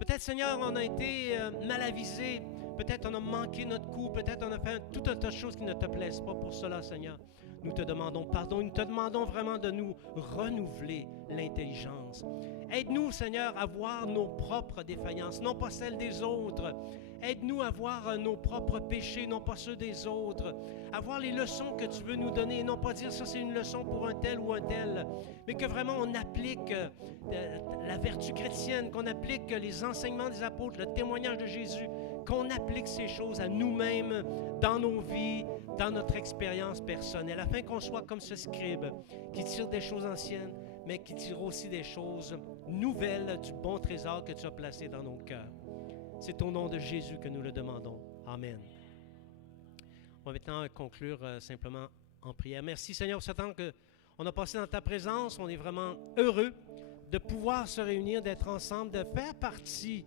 Peut-être, Seigneur, on a été mal avisé, peut-être on a manqué notre coup, peut-être on a fait tout un tas de choses qui ne te plaisent pas. Pour cela, Seigneur, nous te demandons pardon, nous te demandons vraiment de nous renouveler l'intelligence. Aide-nous, Seigneur, à voir nos propres défaillances, non pas celles des autres. Aide-nous à voir nos propres péchés, non pas ceux des autres. À voir les leçons que tu veux nous donner, et non pas dire ça c'est une leçon pour un tel ou un tel, mais que vraiment on applique la vertu chrétienne, qu'on applique les enseignements des apôtres, le témoignage de Jésus, qu'on applique ces choses à nous-mêmes, dans nos vies, dans notre expérience personnelle, afin qu'on soit comme ce scribe qui tire des choses anciennes, mais qui tire aussi des choses nouvelles du bon trésor que tu as placé dans nos cœurs. C'est au nom de Jésus que nous le demandons. Amen. On va maintenant conclure simplement en prière. Merci Seigneur pour ce temps qu'on a passé dans ta présence. On est vraiment heureux de pouvoir se réunir, d'être ensemble, de faire partie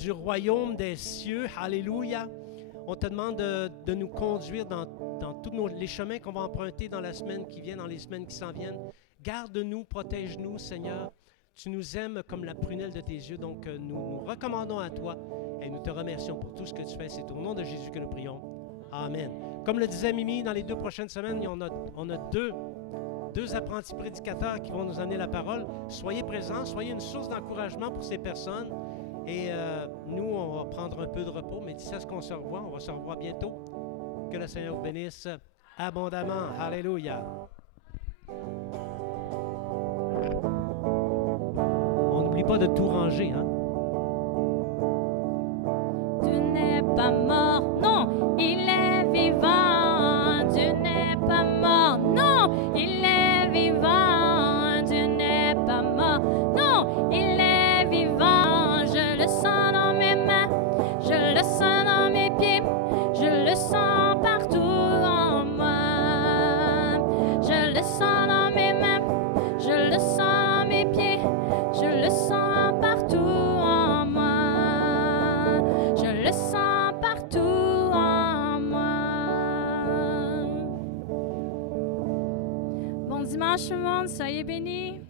du royaume des cieux. Alléluia. On te demande de nous conduire dans tous les chemins qu'on va emprunter dans la semaine qui vient, dans les semaines qui s'en viennent. Garde-nous, protège-nous, Seigneur. Tu nous aimes comme la prunelle de tes yeux, donc nous nous recommandons à toi et nous te remercions pour tout ce que tu fais. C'est au nom de Jésus que nous prions. Amen. Comme le disait Mimi, dans les 2 prochaines semaines, on a deux apprentis prédicateurs qui vont nous amener la parole. Soyez présents, soyez une source d'encouragement pour ces personnes. Et nous, on va prendre un peu de repos, mais d'ici à ce qu'on se revoit, on va se revoir bientôt. Que le Seigneur vous bénisse abondamment. Alléluia. On n'oublie pas de tout ranger, hein? Tu n'es pas mort, non, il est vivant. Tu n'es pas mort, non, il est vivant. Tu n'es pas mort, non, il est vivant. Je le sens dans mes mains, je le sens dans mes pieds, je le sens partout en moi. Je le sens dans mes mains, je le sens dans mes pieds, je le sens partout en moi. Je le sens partout en moi. Bon dimanche tout le monde, soyez bénis.